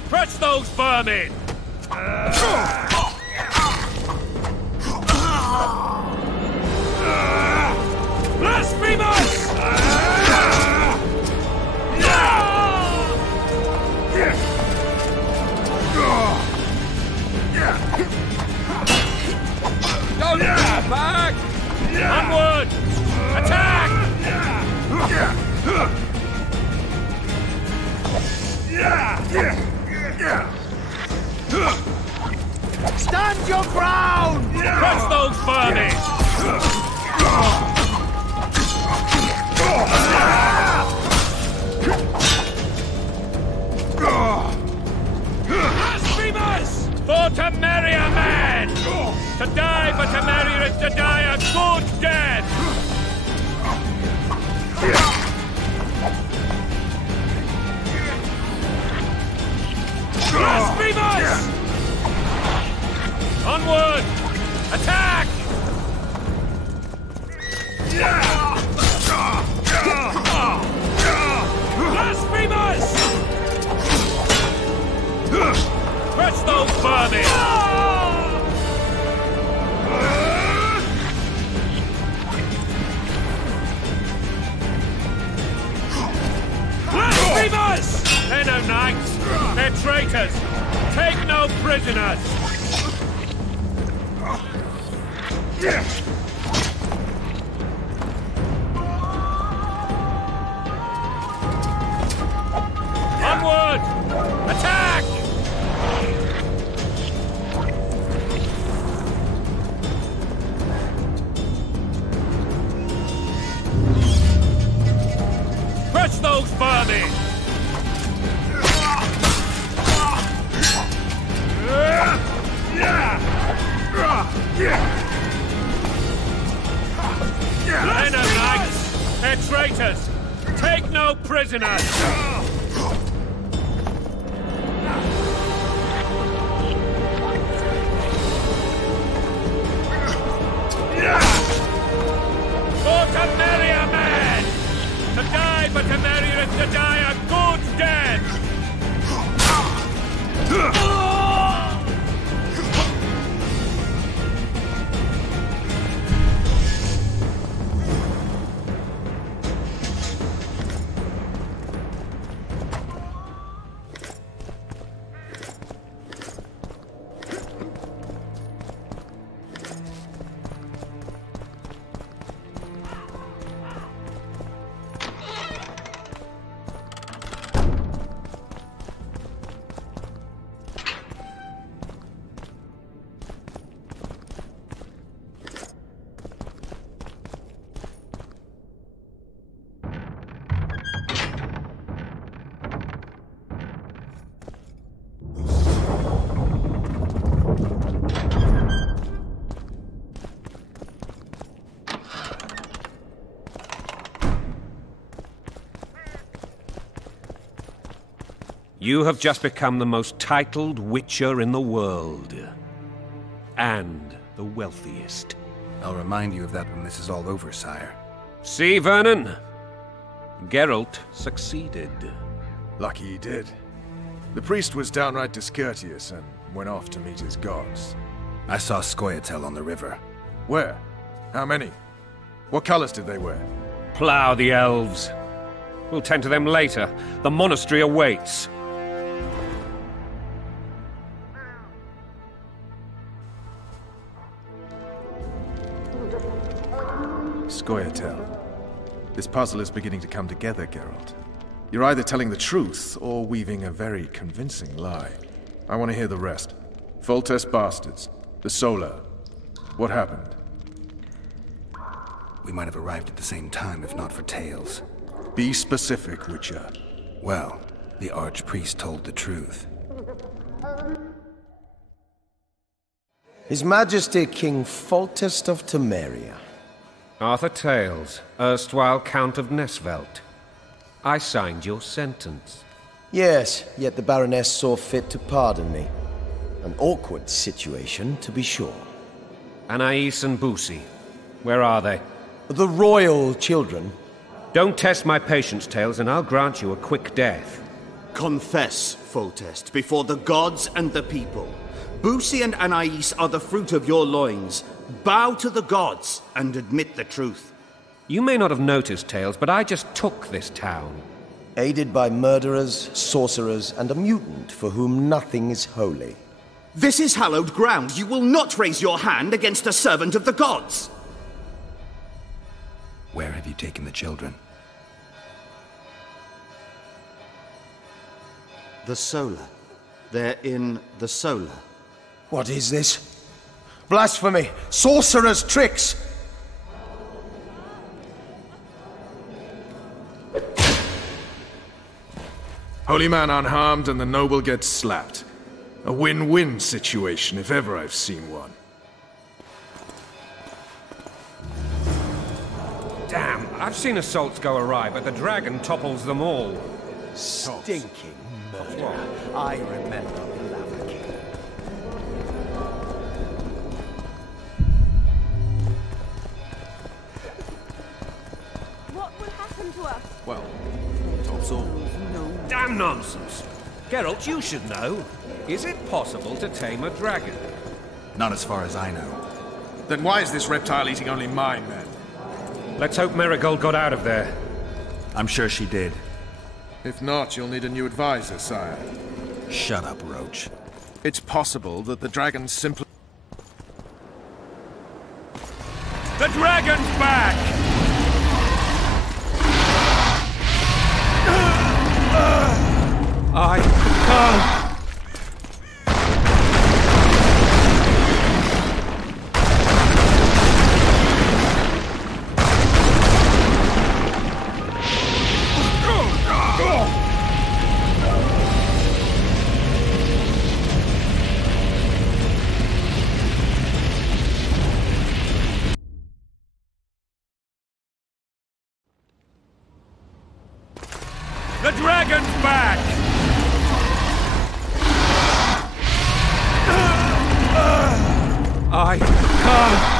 Press those vermin! Blasphemous! Don't stand back! Onward! Attack! it! Blasphemers! They're no knights. They're traitors. Take no prisoners. Onward! Attack! Crush those vermin! They're no knights! They're traitors! Take no prisoners! For Temeria, man! To die for Temeria is to die a good death! You have just become the most titled witcher in the world. And the wealthiest. I'll remind you of that when this is all over, sire. See, Vernon? Geralt succeeded. Lucky he did. The priest was downright discourteous and went off to meet his gods. I saw Scoia'tael on the river. Where? How many? What colors did they wear? Plough the elves. We'll tend to them later. The monastery awaits. Scoia'tael. This puzzle is beginning to come together, Geralt. You're either telling the truth or weaving a very convincing lie. I want to hear the rest. Foltest bastards. The Solar. What happened? We might have arrived at the same time if not for Tales. Be specific, Witcher. Well, the Archpriest told the truth. His Majesty King Foltest of Temeria. Arthur Tales, erstwhile Count of Nesvelt. I signed your sentence. Yes, yet the Baroness saw fit to pardon me. An awkward situation, to be sure. Anais and Boussy, where are they? The royal children. Don't test my patience, Tales, and I'll grant you a quick death. Confess, Foltest, before the gods and the people. Boussy and Anais are the fruit of your loins. Bow to the gods and admit the truth. You may not have noticed, Tales, but I just took this town. Aided by murderers, sorcerers, and a mutant for whom nothing is holy. This is hallowed ground. You will not raise your hand against a servant of the gods. Where have you taken the children? The Solar. They're in the Solar. What is this? Blasphemy! Sorcerer's tricks! Holy man unharmed and the noble gets slapped. A win-win situation, if ever I've seen one. Damn, I've seen assaults go awry, but the dragon topples them all. Stinking murderer. I remember Lavaki. What will happen to us? Well, that's all. Damn nonsense! Geralt, you should know. Is it possible to tame a dragon? Not as far as I know. Then why is this reptile eating only my men? Let's hope Marigold got out of there. I'm sure she did. If not, you'll need a new advisor, sire. Shut up, Roach. It's possible that the dragon simply... The dragon's back! I can't... The dragon's back! I can't...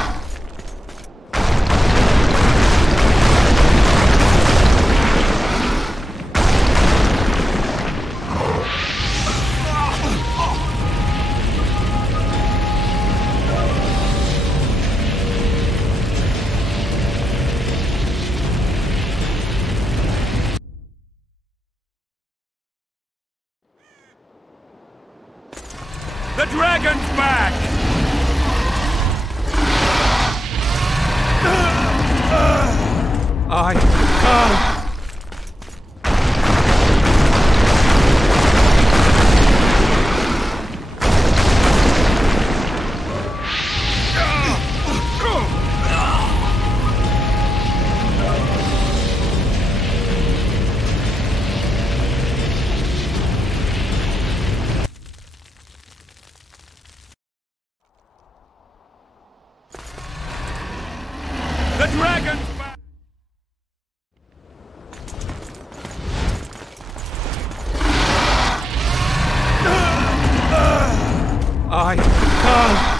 The dragon's back! I can't... The dragon's back! I can't...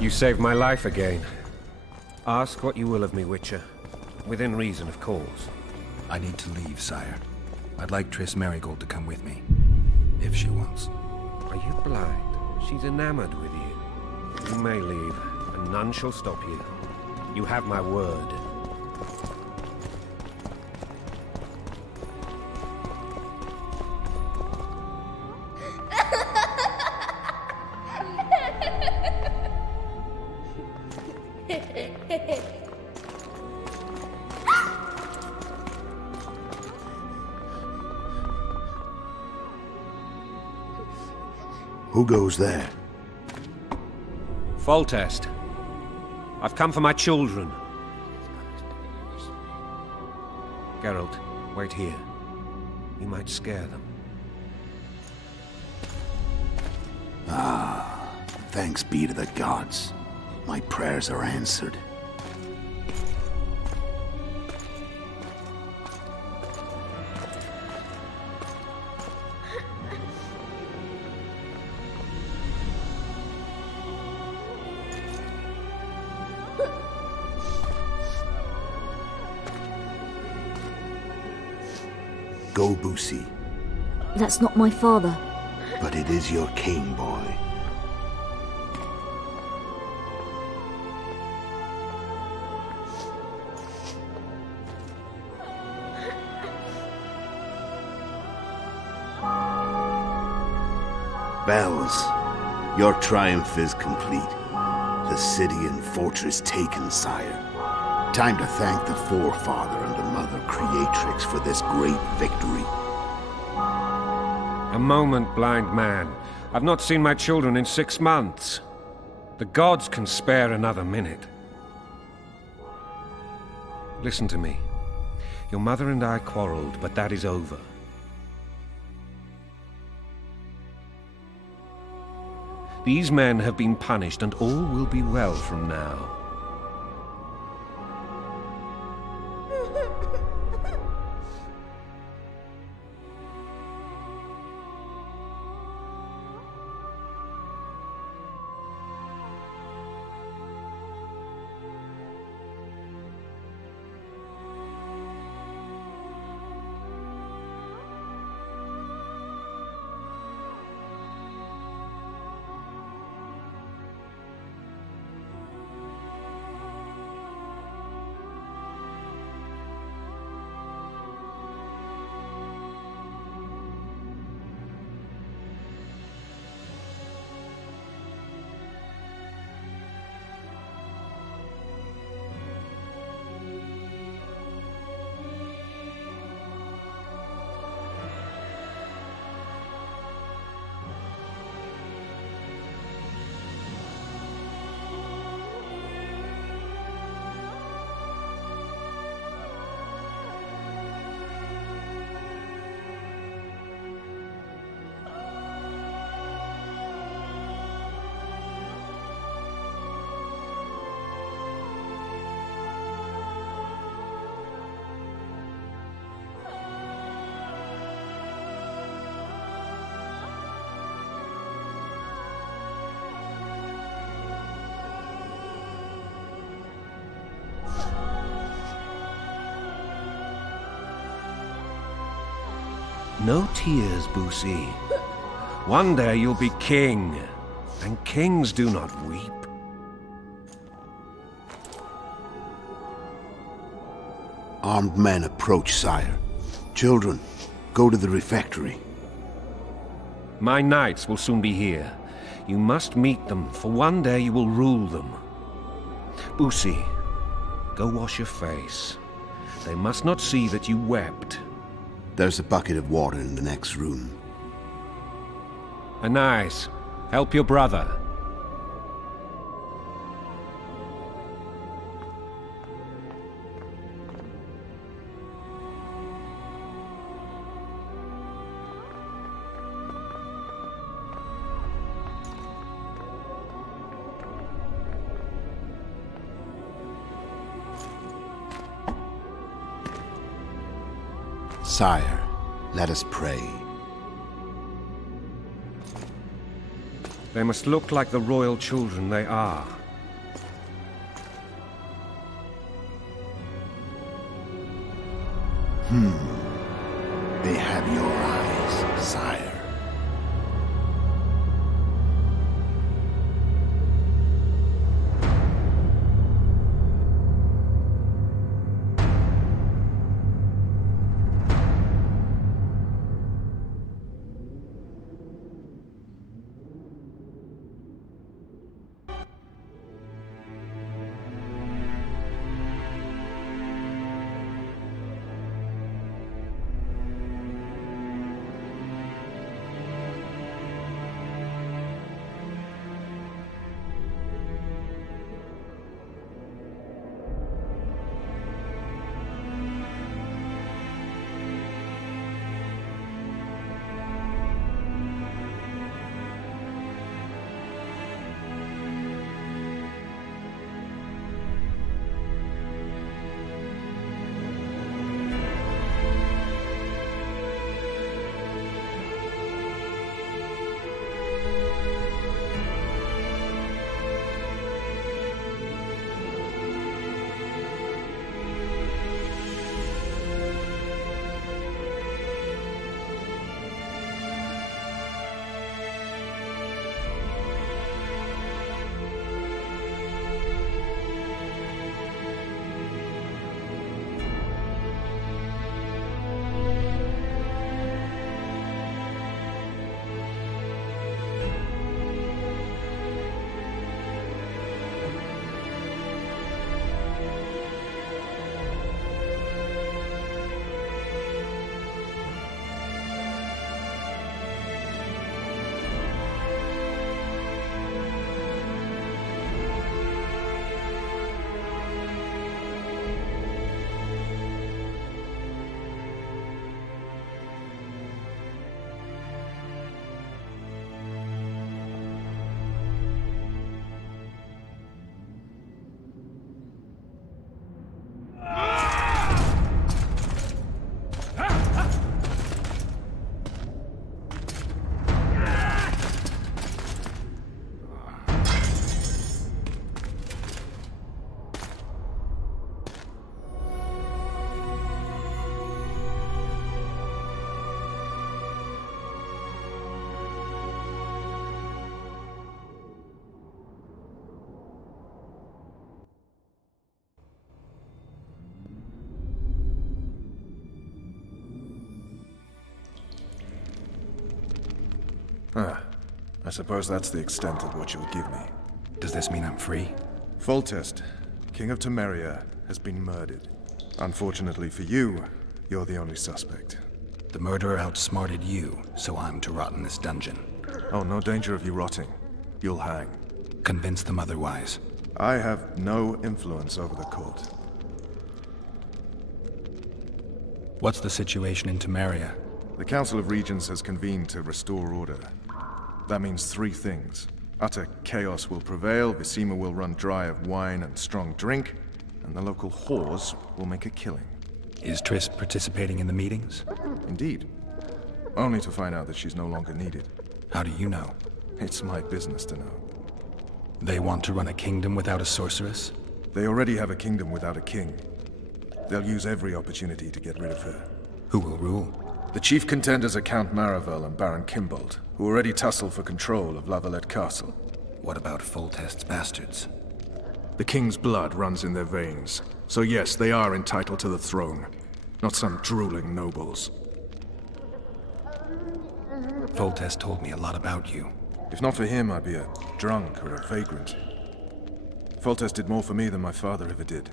You saved my life again. Ask what you will of me, Witcher. Within reason, of course. I need to leave, sire. I'd like Triss Marigold to come with me. If she wants. Are you blind? She's enamored with you. You may leave, and none shall stop you. You have my word. Who goes there? Foltest. I've come for my children. Geralt, wait here. You might scare them. Ah, thanks be to the gods. My prayers are answered. Go, Boosie. That's not my father. But it is your king, boy. Bells, your triumph is complete. The city and fortress taken, sire. Time to thank the forefather and the mother creatrix for this great victory. A moment, blind man. I've not seen my children in 6 months. The gods can spare another minute. Listen to me. Your mother and I quarreled, but that is over. These men have been punished, and all will be well from now. No tears, Boosie. One day you'll be king, and kings do not weep. Armed men approach, sire. Children, go to the refectory. My knights will soon be here. You must meet them, for one day you will rule them. Boosie, go wash your face. They must not see that you wept. There's a bucket of water in the next room. Anais, help your brother. Sire, let us pray. They must look like the royal children they are. They have your eyes, sire. I suppose that's the extent of what you'll give me. Does this mean I'm free? Foltest, King of Temeria, has been murdered. Unfortunately for you, you're the only suspect. The murderer outsmarted you, so I'm to rot in this dungeon. Oh, no danger of you rotting. You'll hang. Convince them otherwise. I have no influence over the court. What's the situation in Temeria? The Council of Regents has convened to restore order. That means 3 things. Utter chaos will prevail, Visima will run dry of wine and strong drink, and the local whores will make a killing. Is Triss participating in the meetings? Indeed. Only to find out that she's no longer needed. How do you know? It's my business to know. They want to run a kingdom without a sorceress? They already have a kingdom without a king. They'll use every opportunity to get rid of her. Who will rule? The chief contenders are Count Maravel and Baron Kimbold, who already tussle for control of La Valette Castle. What about Foltest's bastards? The king's blood runs in their veins, so yes, they are entitled to the throne. Not some drooling nobles. Foltest told me a lot about you. If not for him, I'd be a drunk or a vagrant. Foltest did more for me than my father ever did.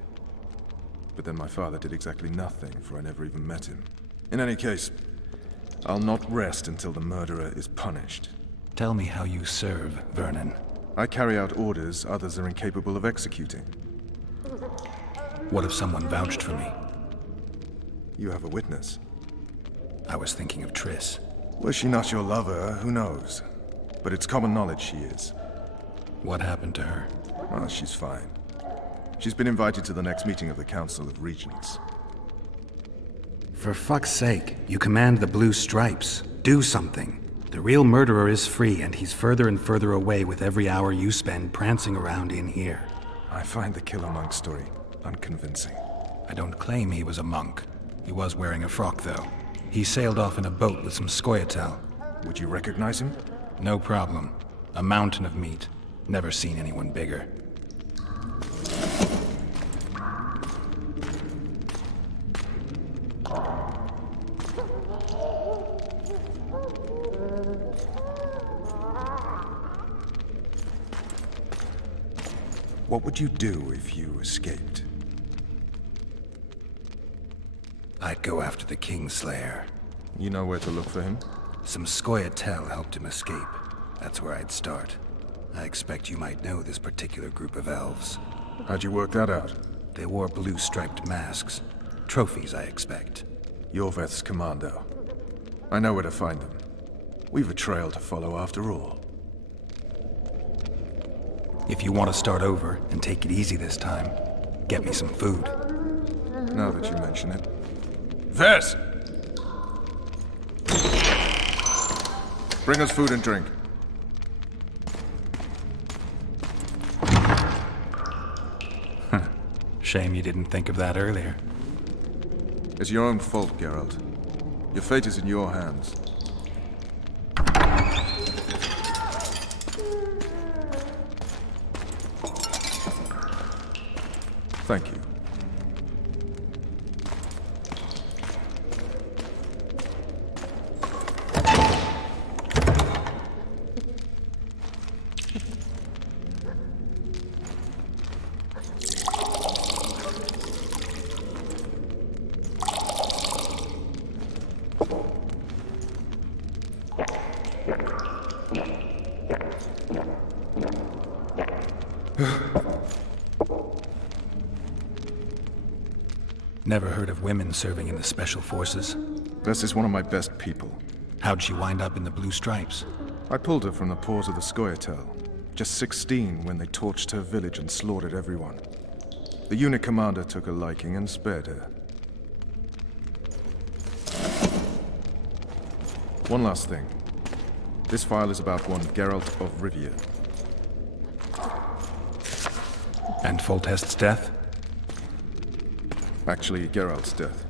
But then my father did exactly nothing, for I never even met him. In any case, I'll not rest until the murderer is punished. Tell me how you serve, Vernon. I carry out orders others are incapable of executing. What if someone vouched for me? You have a witness. I was thinking of Triss. Was she not your lover? Who knows? But it's common knowledge she is. What happened to her? Oh, she's fine. She's been invited to the next meeting of the Council of Regents. For fuck's sake, you command the Blue Stripes. Do something. The real murderer is free, and he's further and further away with every hour you spend prancing around in here. I find the Killer Monk story unconvincing. I don't claim he was a monk. He was wearing a frock, though. He sailed off in a boat with some Scoia'tael. Would you recognize him? No problem. A mountain of meat. Never seen anyone bigger. What would you do if you escaped? I'd go after the Kingslayer. You know where to look for him? Some Scoia'tael helped him escape. That's where I'd start. I expect you might know this particular group of elves. How'd you work that out? They wore blue-striped masks. Trophies, I expect. Yorveth's commando. I know where to find them. We've a trail to follow after all. If you want to start over and take it easy this time, get me some food. Now that you mention it. Vess! Bring us food and drink. Shame you didn't think of that earlier. It's your own fault, Geralt. Your fate is in your hands. Thank you. Never heard of women serving in the Special Forces. Vess is one of my best people. How'd she wind up in the Blue Stripes? I pulled her from the paws of the Scoia'tael. Just 16 when they torched her village and slaughtered everyone. The unit commander took a liking and spared her. One last thing. This file is about one Geralt of Rivia. And Foltest's death? Actually, Geralt's death.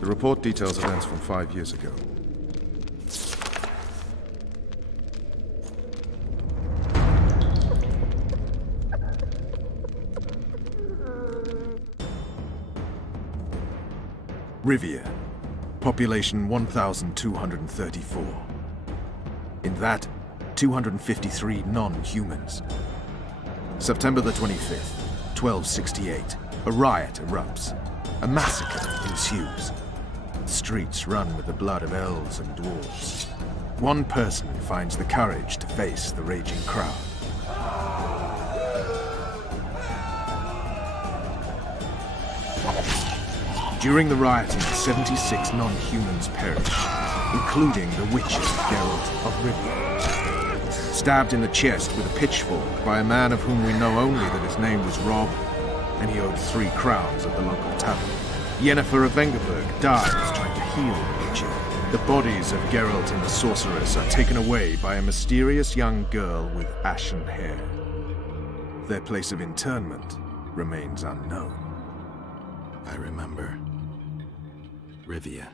The report details events from 5 years ago. Rivia. Population 1,234. In that, 253 non-humans. September the 25th, 1268. A riot erupts. A massacre ensues. The streets run with the blood of elves and dwarves. One person finds the courage to face the raging crowd. During the rioting, 76 non-humans perish, including the Witcher, Geralt of Rivia. Stabbed in the chest with a pitchfork by a man of whom we know only that his name was Rob, and he owed 3 crowns at the local tavern. Yennefer of Vengerberg dies trying to heal the Witcher. The bodies of Geralt and the sorceress are taken away by a mysterious young girl with ashen hair. Their place of internment remains unknown. I remember. Rivia.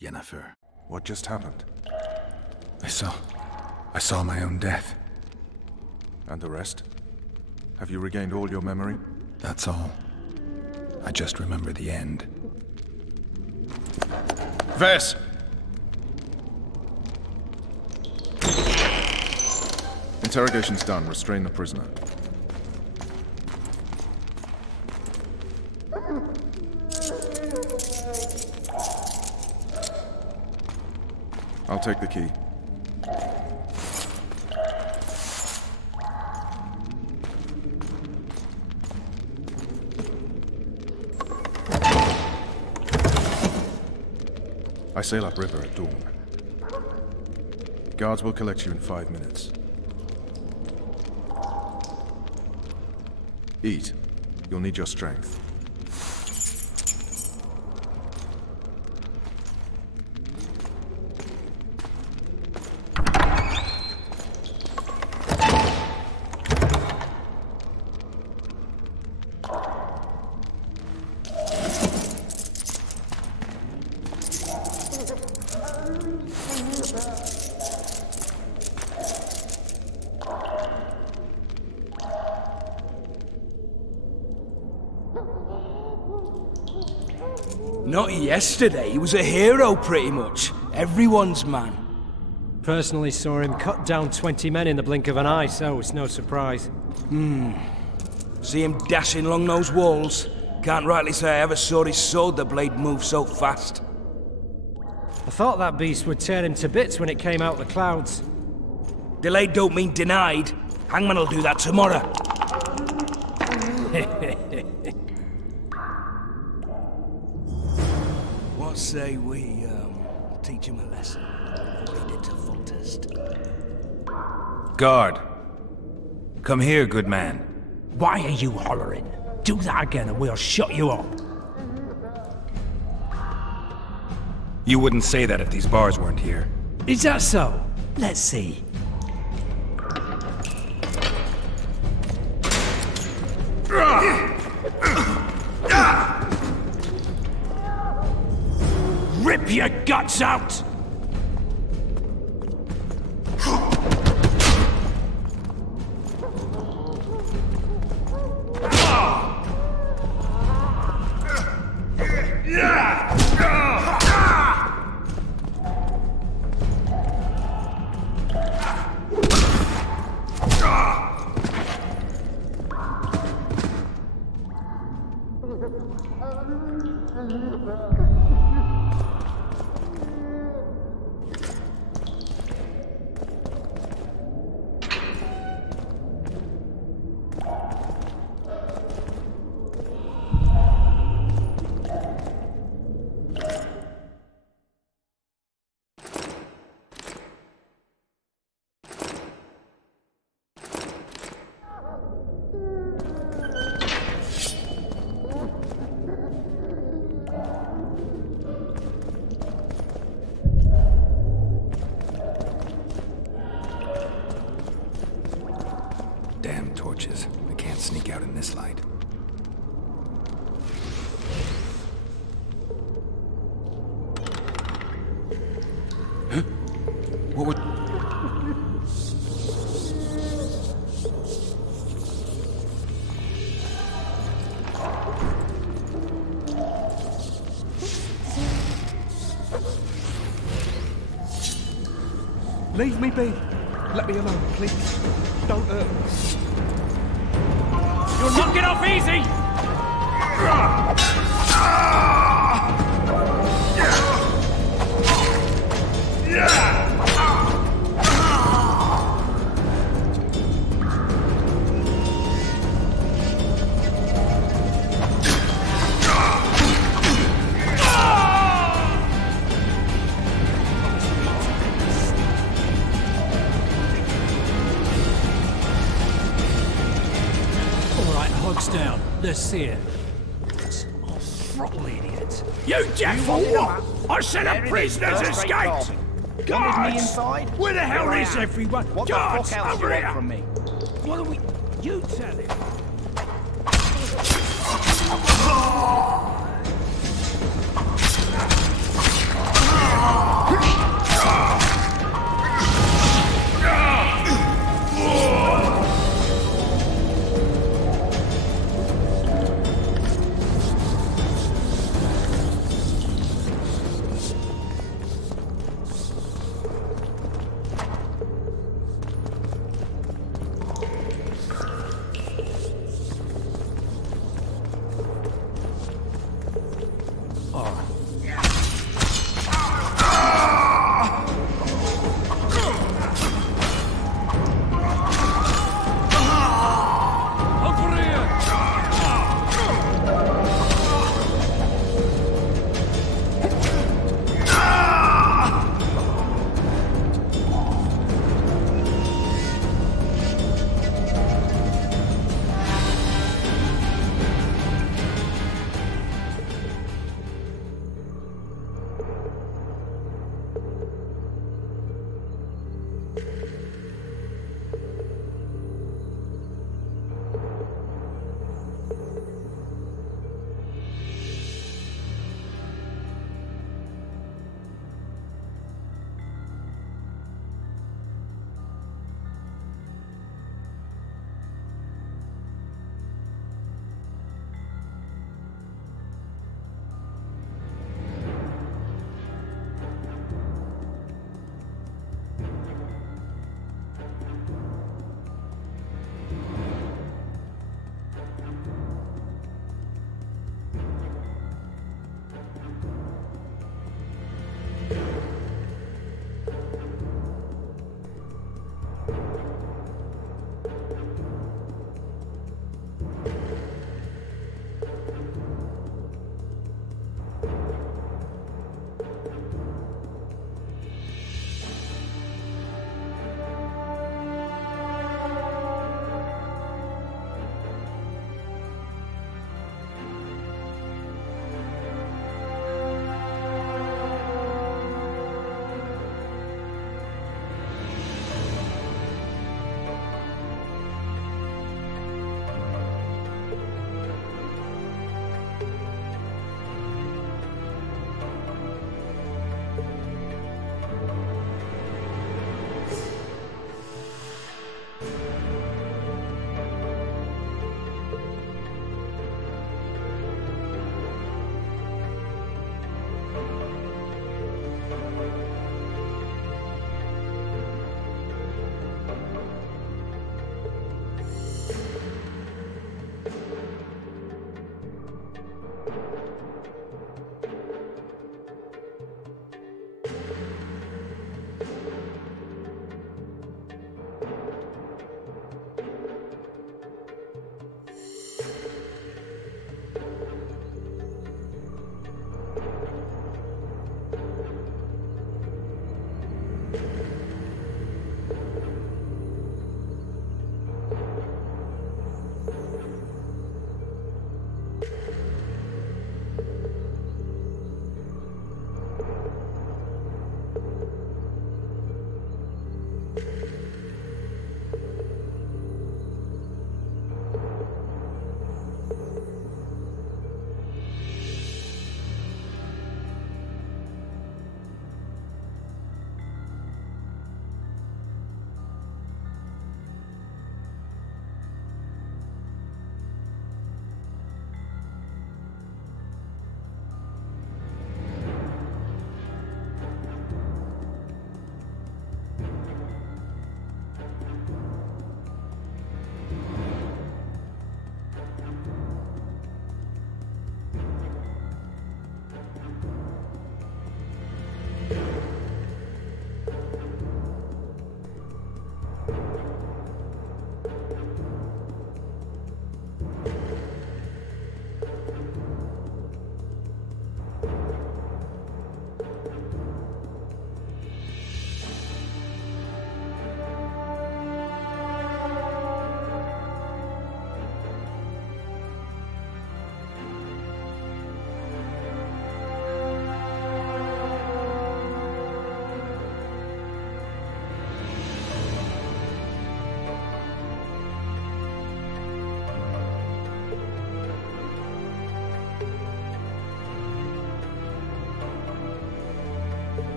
Yennefer. What just happened? I saw my own death. And the rest? Have you regained all your memory? That's all. I just remember the end. Vess! Interrogation's done. Restrain the prisoner. I'll take the key. I sail upriver at dawn. Guards will collect you in 5 minutes. Eat. You'll need your strength. Not yesterday, he was a hero pretty much. Everyone's man. Personally saw him cut down 20 men in the blink of an eye, so it's no surprise. See him dashing along those walls? Can't rightly say I ever saw his sword the blade move so fast. I thought that beast would tear him to bits when it came out the clouds. Delayed don't mean denied. Hangman will do that tomorrow. What say we, teach him a lesson? Lead it to full test. Guard. Come here, good man. Why are you hollering? Do that again and we'll shut you up. You wouldn't say that if these bars weren't here. Is that so? Let's see. Rip your guts out! Damn torches. I can't sneak out in this light. Huh? What would... Leave me be. Let me alone, please. Don't hurt me. You'll not get off easy! Down. Let's see it. Oh, throttle idiots. You jackfool! I said a prisoner's escaped! Guards! Inside? Where the hell is everyone? What Guards, the fuck else over you here! want from me? What are we... You tell him.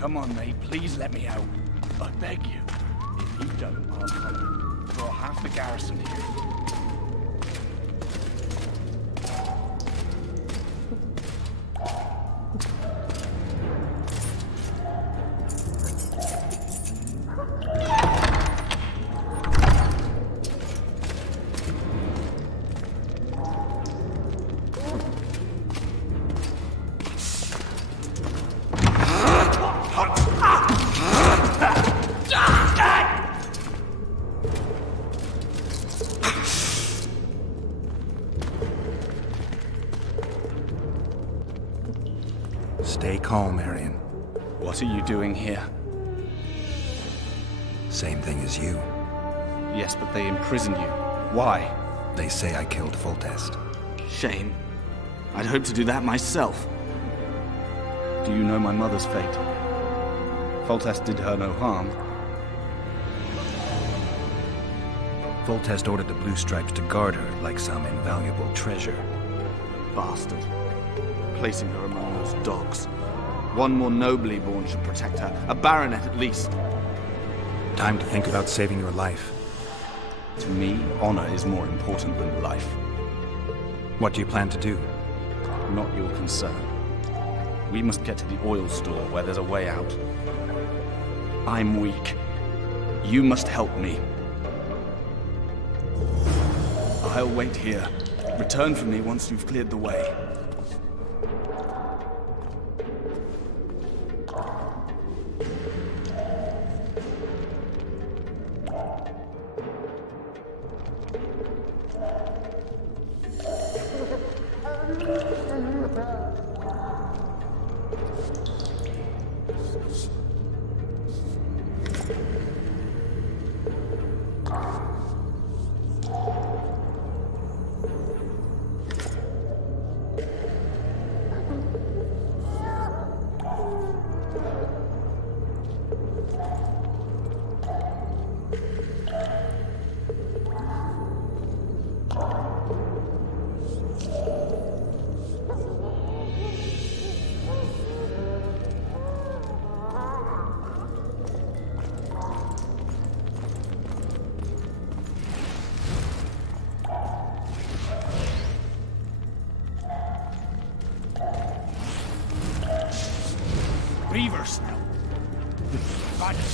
Come on, mate, please let me out. I beg you. If you don't, I'll follow. Throw half the garrison here. Stay calm, Arian. What are you doing here? Same thing as you. Yes, but they imprisoned you. Why? They say I killed Foltest. Shame. I'd hoped to do that myself. Do you know my mother's fate? Foltest did her no harm. Foltest ordered the Blue Stripes to guard her like some invaluable treasure. Bastard. Placing her among those dogs. One more nobly born should protect her. A baronet at least. Time to think about saving your life. To me, honor is more important than life. What do you plan to do? Not your concern. We must get to the oil store where there's a way out. I'm weak. You must help me. I'll wait here. Return for me once you've cleared the way.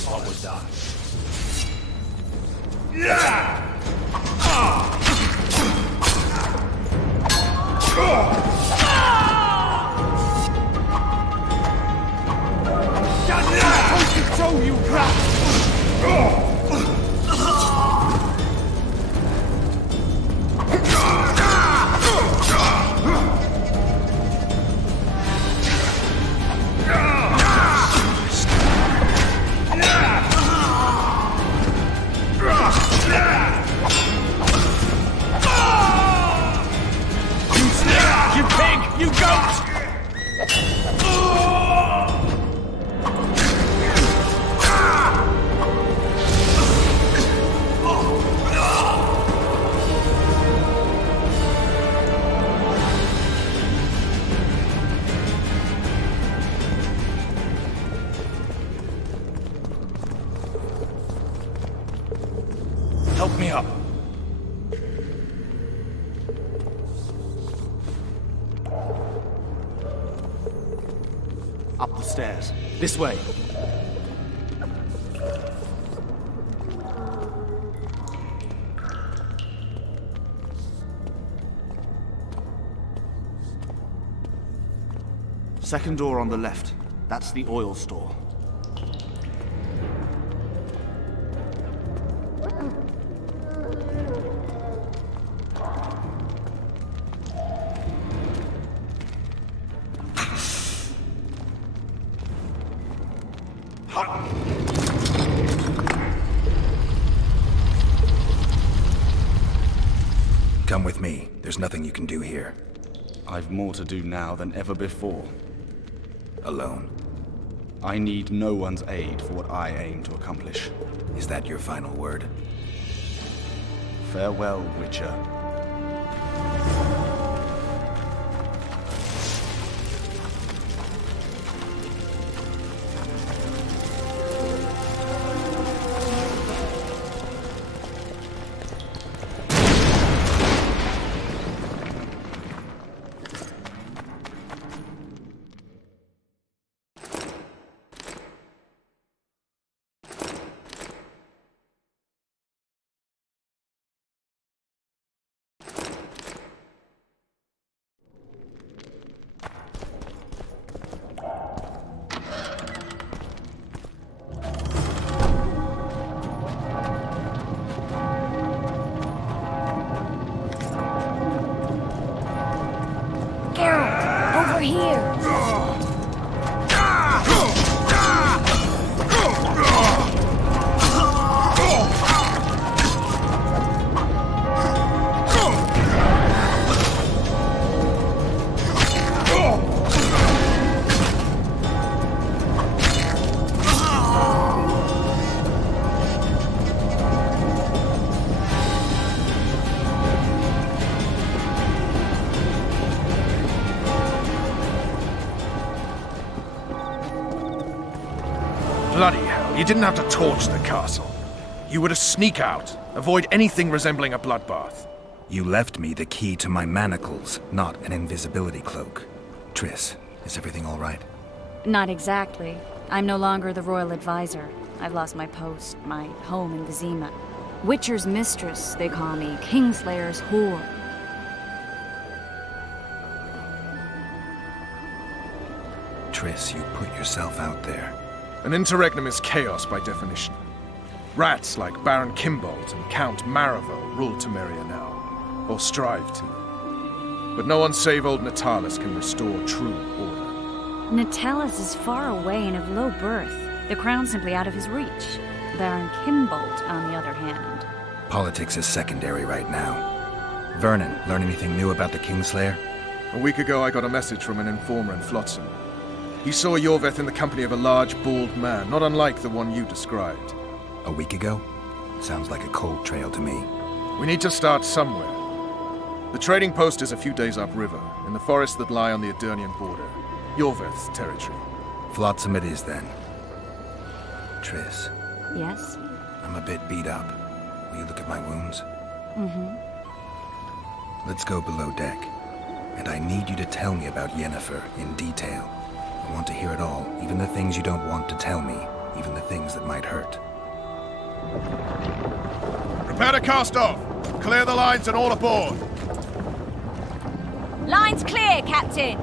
What was that? You pig! You goat! Help me up. Up the stairs. This way. Second door on the left. That's the oil store. Come with me. There's nothing you can do here. I've more to do now than ever before. Alone. I need no one's aid for what I aim to accomplish. Is that your final word? Farewell, Witcher. Bloody hell, you didn't have to torch the castle. You were to sneak out, avoid anything resembling a bloodbath. You left me the key to my manacles, not an invisibility cloak. Triss, is everything all right? Not exactly. I'm no longer the royal advisor. I've lost my post, my home in Vizima. Witcher's mistress, they call me. Kingslayer's whore. Triss, you put yourself out there. An interregnum is chaos by definition. Rats like Baron Kimbold and Count Marivaux rule Temeria now, or strive to. But no one save old Natalis can restore true order. Natalis is far away and of low birth. The crown's simply out of his reach. Baron Kimbold, on the other hand. Politics is secondary right now. Vernon, learn anything new about the Kingslayer? A week ago I got a message from an informer in Flotsam. He saw Yorveth in the company of a large, bald man, not unlike the one you described. A week ago? Sounds like a cold trail to me. We need to start somewhere. The trading post is a few days upriver, in the forests that lie on the Edirnian border. Yorveth's territory. Flotsam it is, then. Triss. Yes? I'm a bit beat up. Will you look at my wounds? Mm-hmm. Let's go below deck. And I need you to tell me about Yennefer in detail. I want to hear it all, even the things you don't want to tell me. even the things that might hurt. Prepare to cast off! Clear the lines and all aboard! Line's clear, Captain!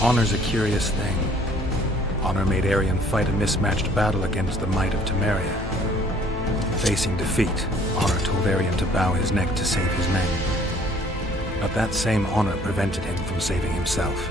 Honor's a curious thing. Honor made Arion fight a mismatched battle against the might of Temeria. Facing defeat, Honor told Arion to bow his neck to save his men. But that same honor prevented him from saving himself.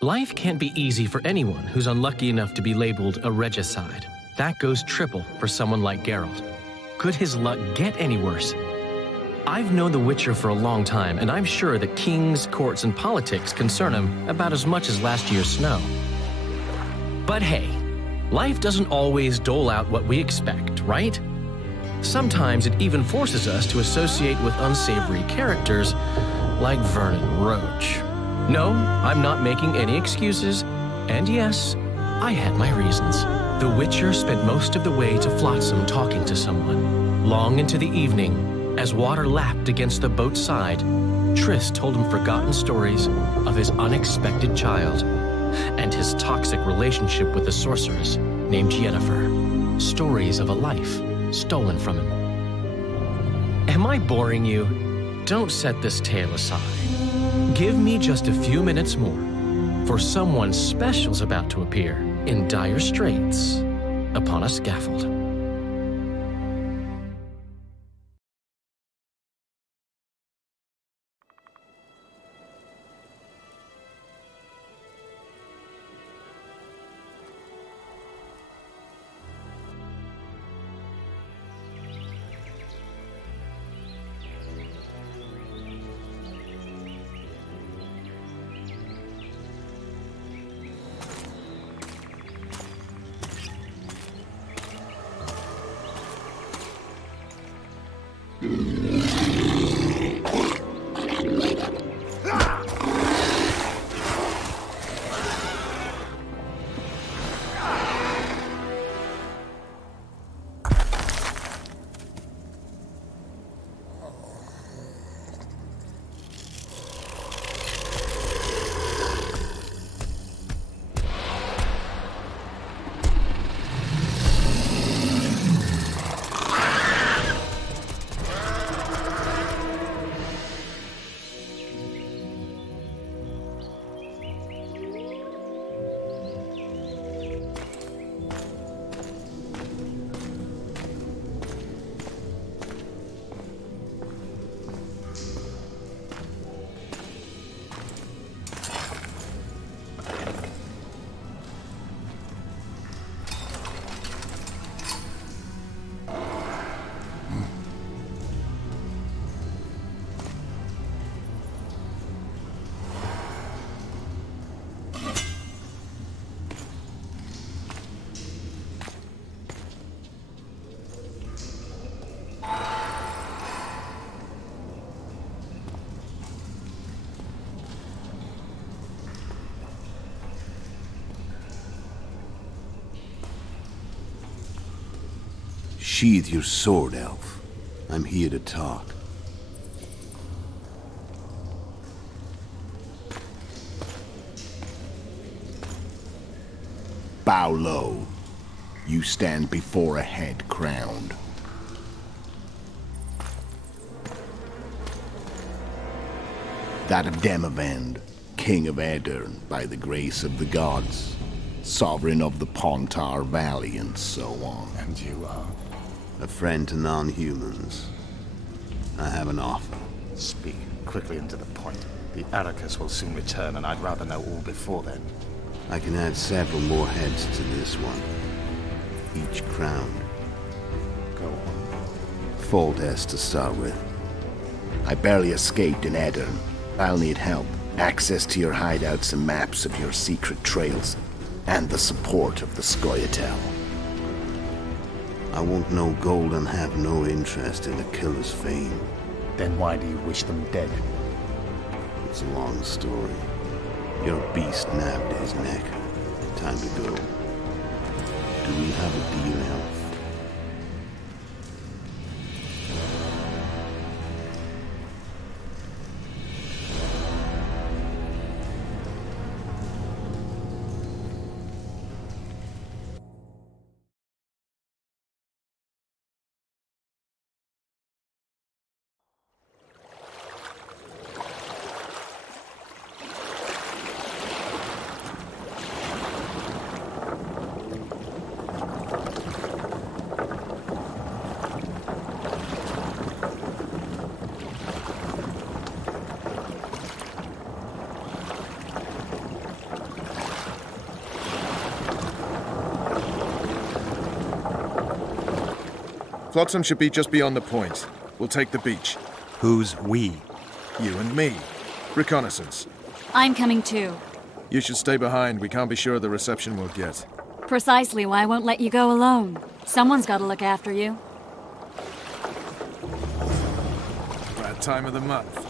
Life can't be easy for anyone who's unlucky enough to be labeled a regicide. That goes triple for someone like Geralt. Could his luck get any worse? I've known the Witcher for a long time, and I'm sure that kings, courts, and politics concern him about as much as last year's snow. But hey, life doesn't always dole out what we expect, right? Sometimes it even forces us to associate with unsavory characters like Vernon Roach. No, I'm not making any excuses, and yes, I had my reasons. The Witcher spent most of the way to Flotsam talking to someone. Long into the evening, as water lapped against the boat's side, Triss told him forgotten stories of his unexpected child and his toxic relationship with a sorceress named Yennefer. Stories of a life stolen from him. Am I boring you? Don't set this tale aside. Give me just a few minutes more, for someone special's about to appear in dire straits upon a scaffold. Sheathe your sword, elf. I'm here to talk. Bow low. You stand before a head crowned. That of Demavend, king of Aedirn, by the grace of the gods, sovereign of the Pontar Valley, and so on. And you are? A friend to non-humans. I have an offer. Speak quickly and to the point. The Arrakis will soon return, and I'd rather know all before then. I can add several more heads to this one, each crowned. Go on. Foltest to start with. I barely escaped in Edirn. I'll need help. Access to your hideouts and maps of your secret trails. And the support of the Scoia'tael. I want no gold and have no interest in the killer's fame. Then why do you wish them dead? It's a long story. Your beast nabbed his neck. Time to go. Do we have a deal, Elf? Flotsam should be just beyond the point. We'll take the beach. Who's we? You and me. Reconnaissance. I'm coming too. You should stay behind. We can't be sure of the reception we'll get. Precisely why I won't let you go alone. Someone's got to look after you. Bad time of the month.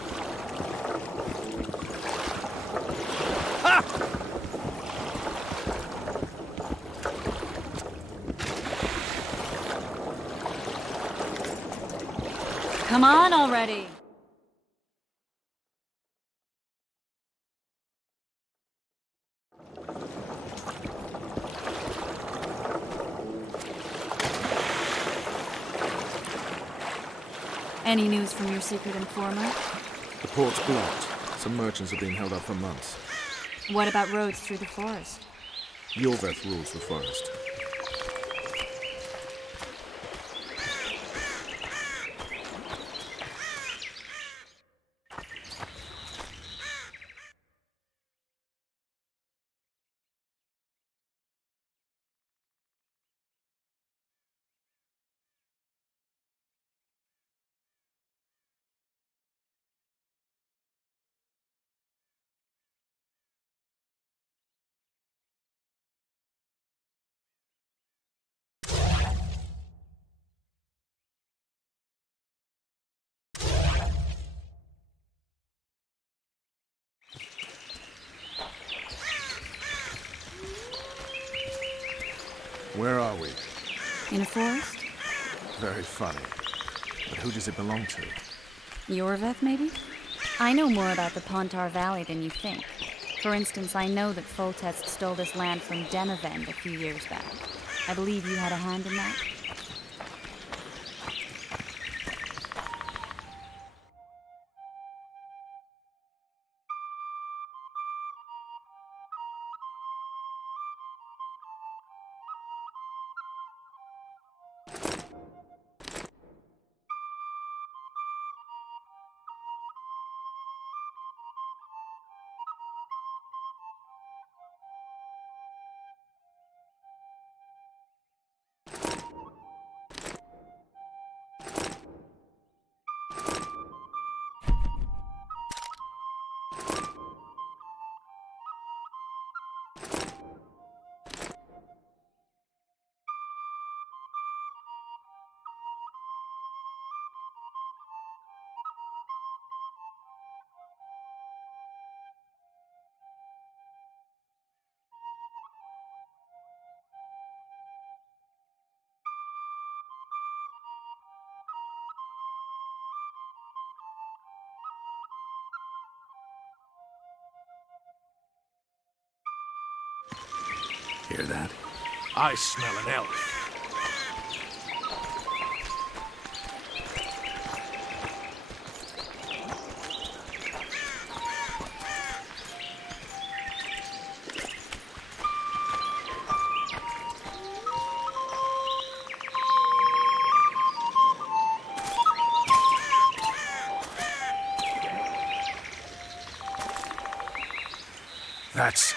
Come on already! Any news from your secret informer? The port's blocked. Some merchants are being held up for months. What about roads through the forest? Yorveth rules the forest. Where are we? In a forest? Very funny. But who does it belong to? Yorveth, maybe? I know more about the Pontar Valley than you think. For instance, I know that Foltest stole this land from Demavend a few years back. I believe you had a hand in that? Hear that? I smell an elf. That's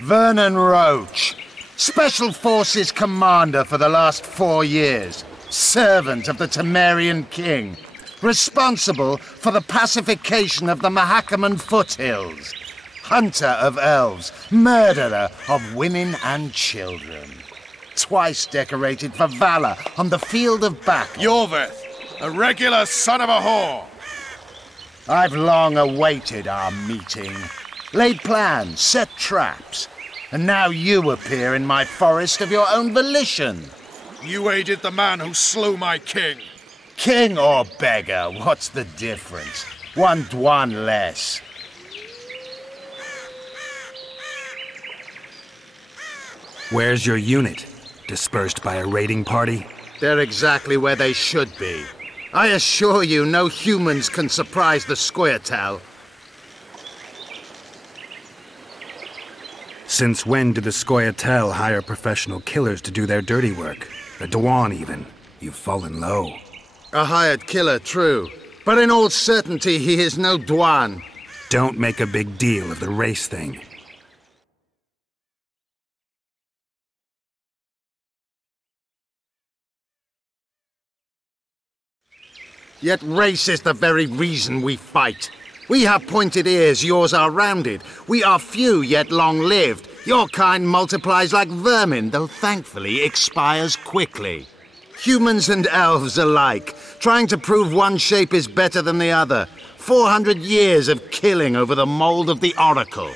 Vernon Roach, Special Forces Commander for the last 4 years. servant of the Temerian king, responsible for the pacification of the Mahakaman foothills, hunter of elves, murderer of women and children. Twice decorated for valor on the field of battle. Yorveth, a regular son of a whore! I've long awaited our meeting. Laid plans, set traps, and now you appear in my forest of your own volition. You aided the man who slew my king. King or beggar, what's the difference? One Dwan less. Where's your unit? Dispersed by a raiding party? They're exactly where they should be. I assure you, no humans can surprise the Scoia'tael. Since when do the Scoia'tael hire professional killers to do their dirty work? A Dwan, even. You've fallen low. A hired killer, true. But in all certainty, he is no Dwan. Don't make a big deal of the race thing. Yet race is the very reason we fight. We have pointed ears, yours are rounded. We are few, yet long-lived. Your kind multiplies like vermin, though thankfully expires quickly. Humans and elves alike, trying to prove one shape is better than the other. 400 years of killing over the mold of the Oracle.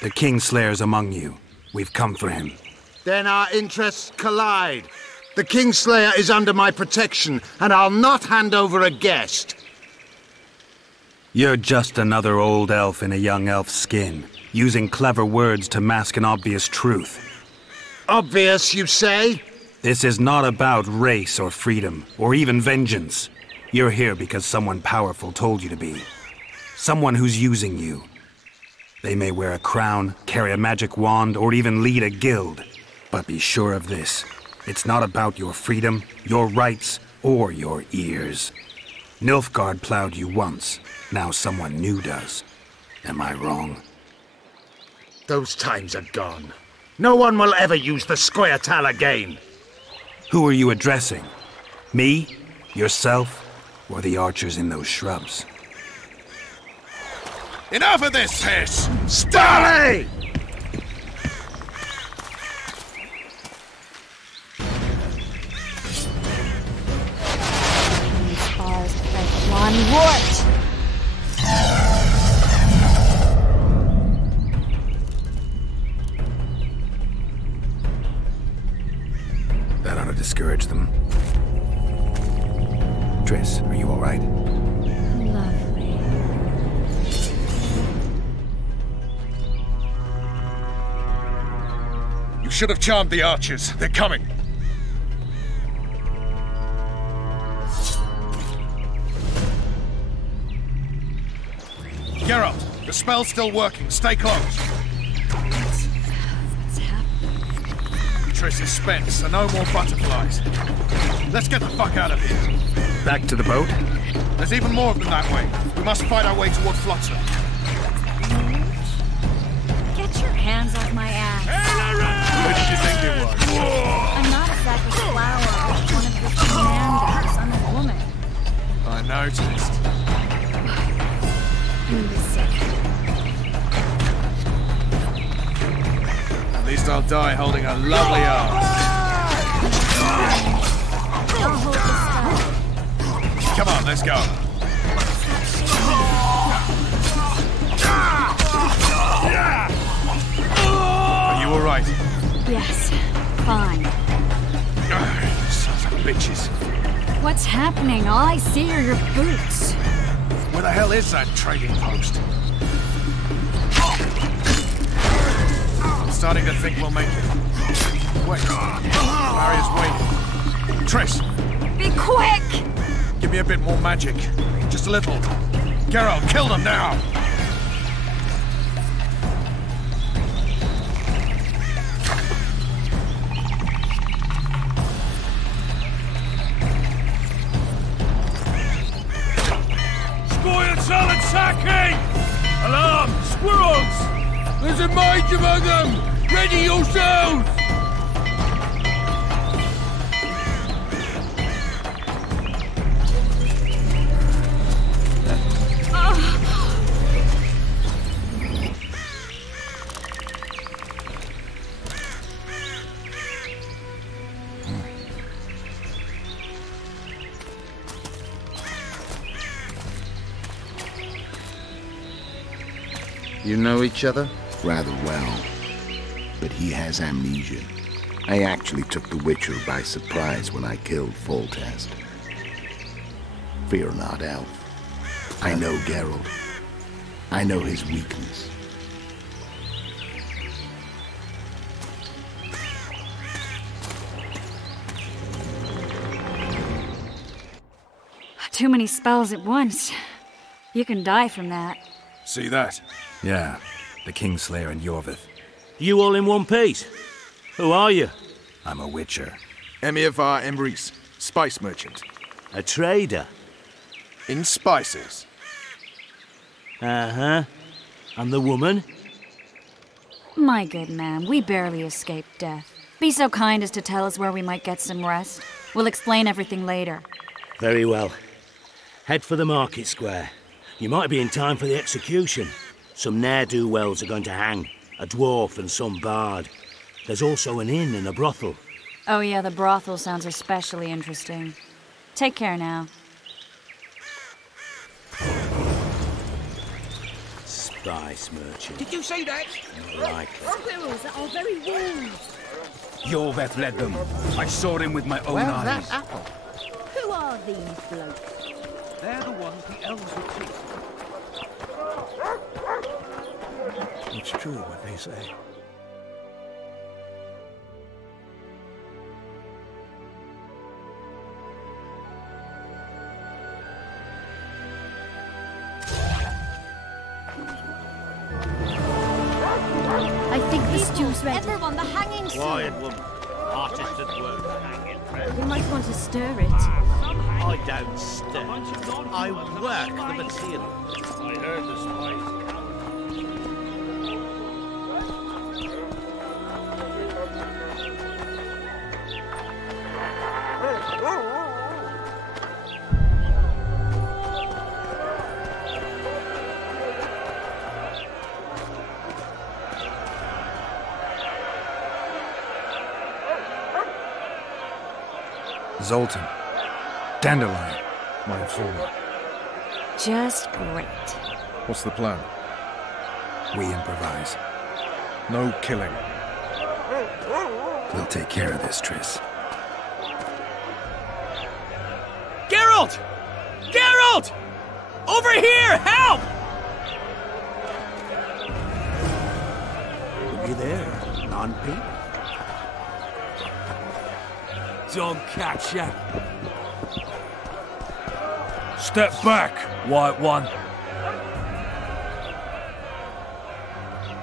The Kingslayer's among you. We've come for him. Then our interests collide. The Kingslayer is under my protection, and I'll not hand over a guest. You're just another old elf in a young elf's skin, using clever words to mask an obvious truth. Obvious, you say? This is not about race or freedom, or even vengeance. You're here because someone powerful told you to be. Someone who's using you. They may wear a crown, carry a magic wand, or even lead a guild. But be sure of this. It's not about your freedom, your rights, or your ears. Nilfgaard plowed you once. Now someone new does. Am I wrong? Those times are gone. No one will ever use the Scoia'tael again. Who are you addressing? Me? Yourself? Or the archers in those shrubs? Enough of this, Hiss! Starley! One wart! That ought to discourage them. Triss, are you all right? Lovely. You should have charmed the archers. They're coming. Geralt, the spell's still working. Stay close. What's happening? Triss is spent, so no more butterflies. Let's get the fuck out of here. Back to the boat? There's even more of them that way. We must fight our way toward Flotsam. Get your hands off my ass. Who did you think it was? I'm not a sack of flour. I'm one of your commanders. I'm a woman. I noticed. At least I'll die holding a lovely arm. Come on, let's go. Are you all right? Yes, fine. Sons of bitches. What's happening? All I see are your boots. Where the hell is that trading post? I'm starting to think we'll make it. Wait. Barrier's waiting. Triss! Be quick! Give me a bit more magic. Just a little. Geralt, kill them now! Scoia'tael attacking! Alarm! Squirrels! There's a mage among them! Ready yourselves! You know each other? Rather well. But he has amnesia. I actually took the Witcher by surprise when I killed Foltest. Fear not, Elf. I know Geralt. I know his weakness. Too many spells at once. You can die from that. See that? Yeah, the Kingslayer and Yorvith. You all in one piece? Who are you? I'm a Witcher. Emir var Emrys, spice merchant. A trader? In spices. Uh-huh. And the woman? My good man, we barely escaped death. Be so kind as to tell us where we might get some rest. We'll explain everything later. Very well. Head for the market square. You might be in time for the execution. Some ne'er-do-wells are going to hang. A dwarf and some bard. There's also an inn and a brothel. Oh yeah, the brothel sounds especially interesting. Take care now. Spice merchant. Did you see that? Not likely. Squirrels that are very warm. Yorveth led them. I saw him with my own Where's eyes. that apple? Who are these blokes? They're the ones the elves were chasing. It's true what they say. I think the stew's ready. Everyone, the hanging soon. Quiet, woman. Artist at work, hanging friend. You might want to stir it. I don't stir. I work the material. I heard the spice. Zoltan. Dandelion. My informant. Just great. What's the plan? We improvise. No killing. We'll take care of this, Triss. Geralt! Geralt! Over here! Help! Are you there, non-peep? Don't catch ya. Step back, White One.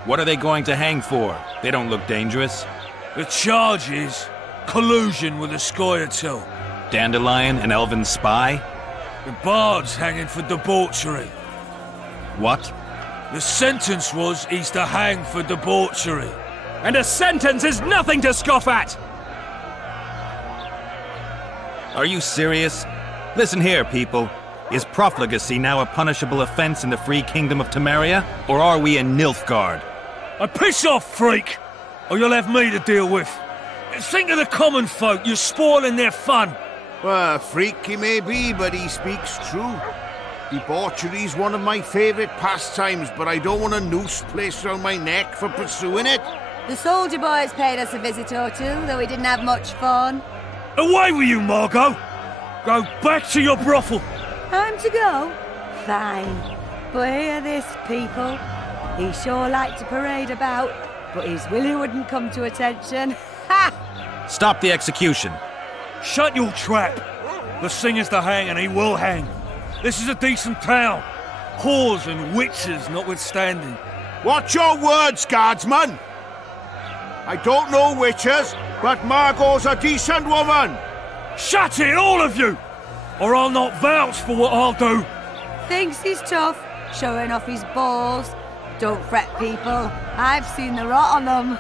What are they going to hang for? They don't look dangerous. The charge is collusion with a Scoia'tael. Dandelion, an elven spy? The bard's hanging for debauchery. What? The sentence was he's to hang for debauchery. And a sentence is nothing to scoff at! Are you serious? Listen here, people. Is profligacy now a punishable offense in the free kingdom of Temeria? Or are we in Nilfgaard? Piss off, freak! Or you'll have me to deal with. Think of the common folk, you're spoiling their fun. Well, a freak he may be, but he speaks true. Debauchery's one of my favourite pastimes, but I don't want a noose placed around my neck for pursuing it. The soldier boys paid us a visit or two, though we didn't have much fun. Away with you, Margot! Go back to your brothel! Time to go? Fine. But hear this, people. He sure liked to parade about, but his willy wouldn't come to attention. Ha! Stop the execution. Shut your trap! The singer's to hang, and he will hang. This is a decent town. Whores and witches notwithstanding. Watch your words, guardsman! I don't know witches, but Margot's a decent woman! Shut it, all of you! Or I'll not vouch for what I'll do! Thinks he's tough, showing off his balls. Don't fret, people. I've seen the rot on them.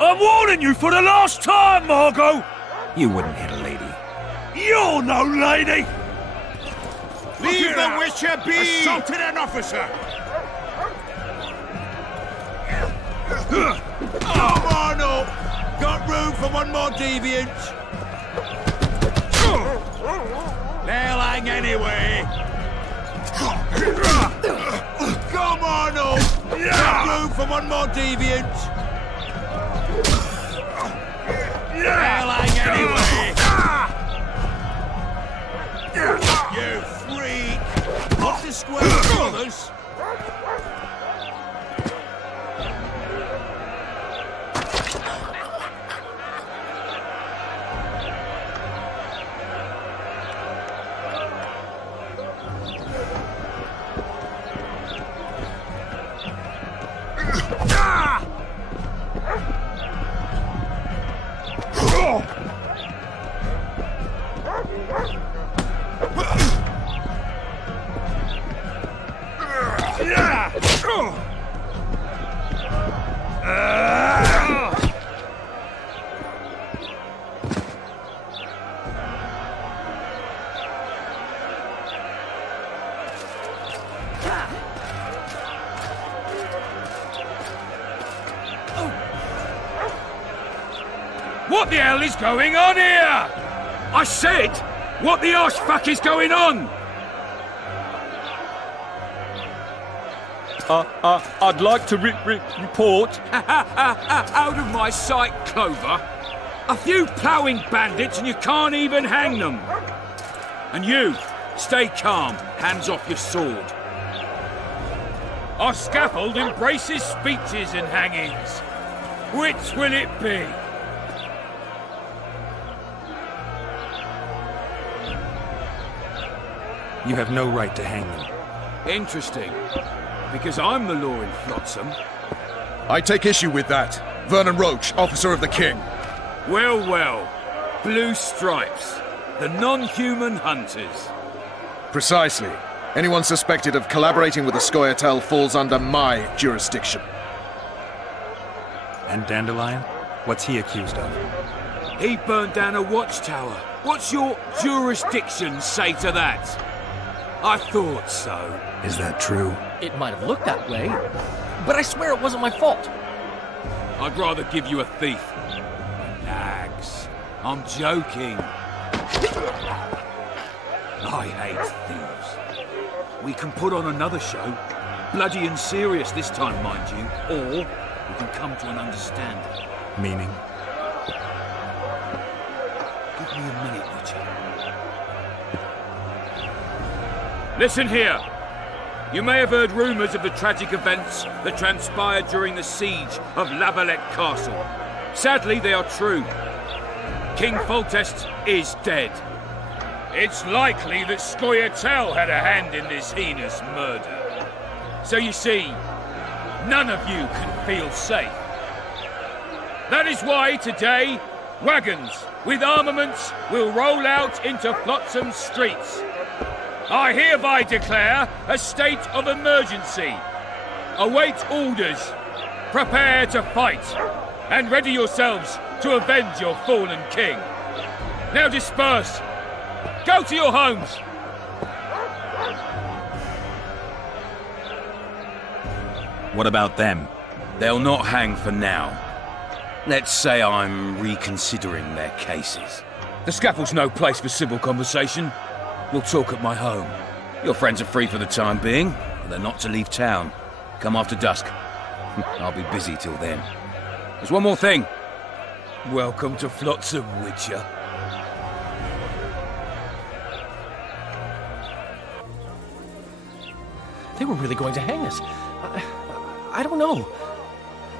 I'm warning you for the last time, Margot! You wouldn't hit a lady. You're no lady! Leave the Witcher be! Assaulted an officer! Come on up! Got room for one more deviant? They'll hang anyway! Come on up! Got room for one more deviant? They'll hang anyway! You freak! What's the square brothers? What the hell is going on here? I said, what the arse fuck is going on? I'd like to report. Out of my sight, Clover. A few ploughing bandits and you can't even hang them. And you, stay calm, hands off your sword. Our scaffold embraces speeches and hangings. Which will it be? You have no right to hang them. Interesting. Because I'm the law in Flotsam. I take issue with that. Vernon Roach, officer of the king. Well, well. Blue stripes. The non-human hunters. Precisely. Anyone suspected of collaborating with the Scoia'tael falls under my jurisdiction. And Dandelion? What's he accused of? He burned down a watchtower. What's your jurisdiction say to that? I thought so. Is that true? It might have looked that way, but I swear it wasn't my fault. I'd rather give you a thief. Nags. I'm joking. I hate thieves. We can put on another show. Bloody and serious this time, mind you. Or we can come to an understanding. Meaning? Give me a minute, Witcher. Listen here. You may have heard rumours of the tragic events that transpired during the siege of Lavalette Castle. Sadly, they are true. King Foltest is dead. It's likely that Scoia'tael had a hand in this heinous murder. So you see, none of you can feel safe. That is why today, wagons with armaments will roll out into Flotsam's streets. I hereby declare a state of emergency. Await orders. Prepare to fight. And ready yourselves to avenge your fallen king. Now disperse. Go to your homes. What about them? They'll not hang for now. Let's say I'm reconsidering their cases. The scaffold's no place for civil conversation. We'll talk at my home. Your friends are free for the time being, but they're not to leave town. Come after dusk. I'll be busy till then. There's one more thing. Welcome to Flotsam, Witcher. They were really going to hang us. I don't know.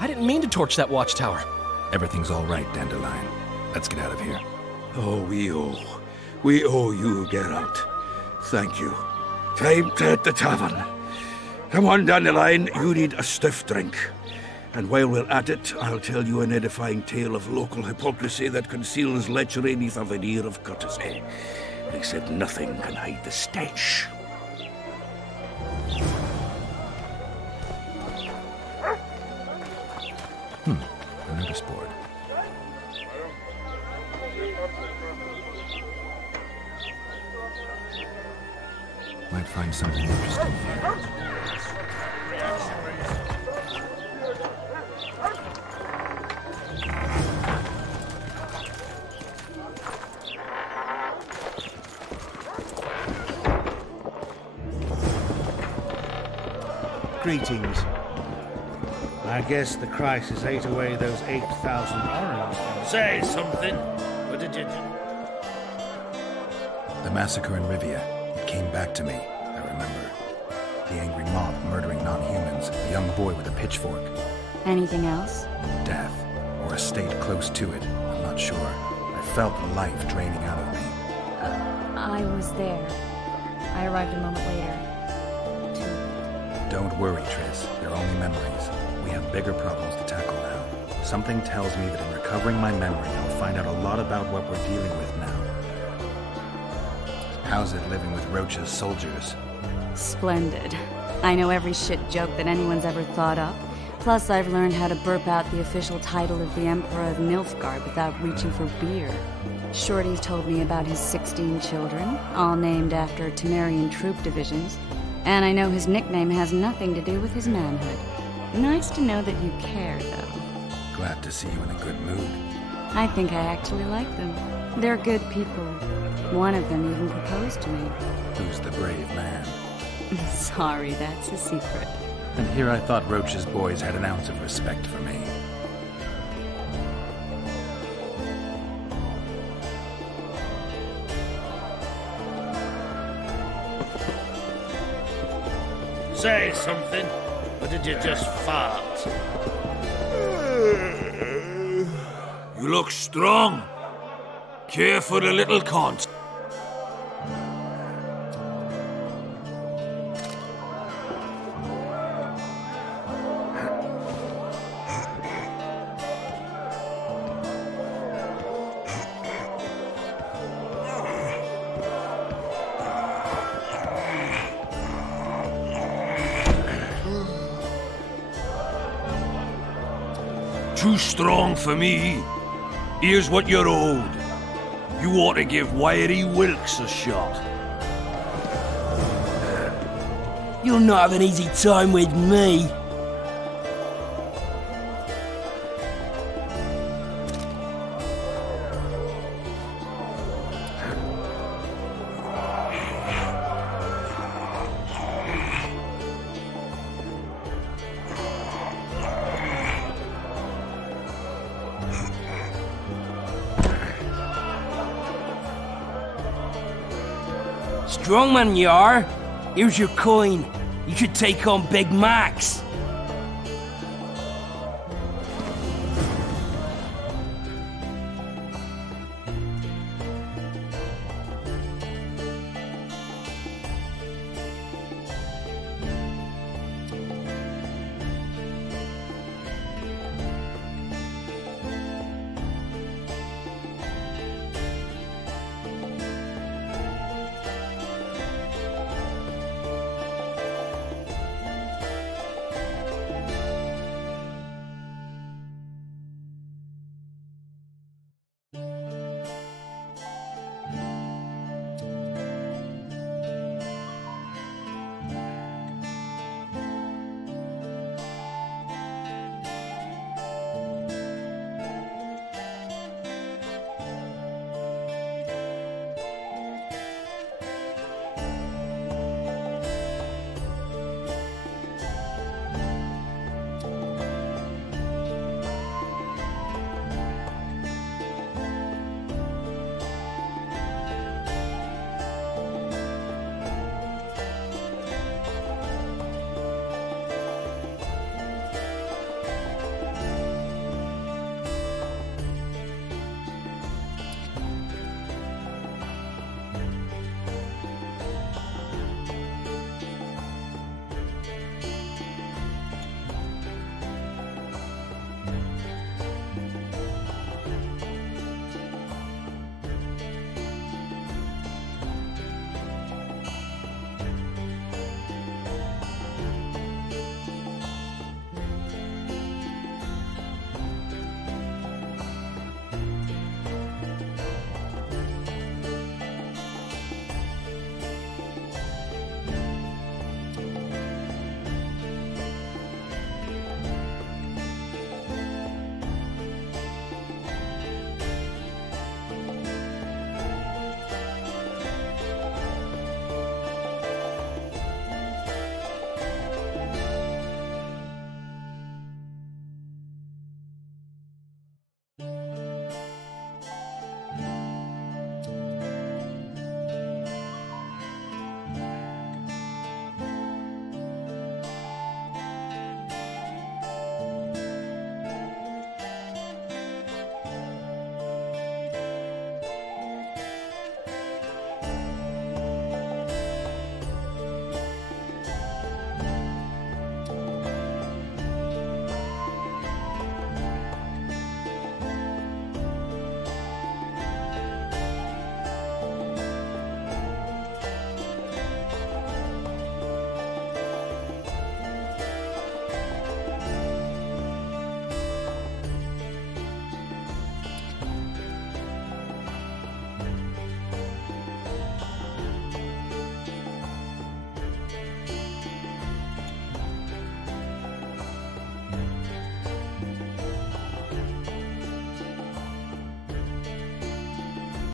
I didn't mean to torch that watchtower. Everything's all right, Dandelion. Let's get out of here. Oh, we owe you, Geralt. Thank you. Time to hit the tavern. Come on, Dandelion, you need a stiff drink. And while we're at it, I'll tell you an edifying tale of local hypocrisy that conceals lechery neath a veneer of courtesy. Except nothing can hide the stench. Might find something interesting here. Greetings. I guess the crisis ate away those 8,000 orange. Say something. What did you do? The massacre in Rivia. It came back to me, I remember. The angry mob murdering non-humans, a young boy with a pitchfork. Anything else? Death, or a state close to it, I'm not sure. I felt the life draining out of me. I was there. I arrived a moment later. Don't worry, Triss. They're only memories. We have bigger problems to tackle now. Something tells me that in recovering my memory, I'll find out a lot about what we're dealing with now. How's it living with Roach's soldiers? Splendid. I know every shit joke that anyone's ever thought up. Plus, I've learned how to burp out the official title of the Emperor of Nilfgaard without reaching for beer. Shorty's told me about his 16 children, all named after Temerian troop divisions. And I know his nickname has nothing to do with his manhood. Nice to know that you care, though. Glad to see you in a good mood. I think I actually like them. They're good people. One of them even proposed to me. Who's the brave man? Sorry, that's a secret. And here I thought Roach's boys had an ounce of respect for me. Say something. Or did you just fart? You look strong. Care for the little cunt. Too strong for me. Here's what you're owed. You ought to give Wiry Wilkes a shot. You'll not have an easy time with me. Strong man you are. Here's your coin. You should take on Big Max.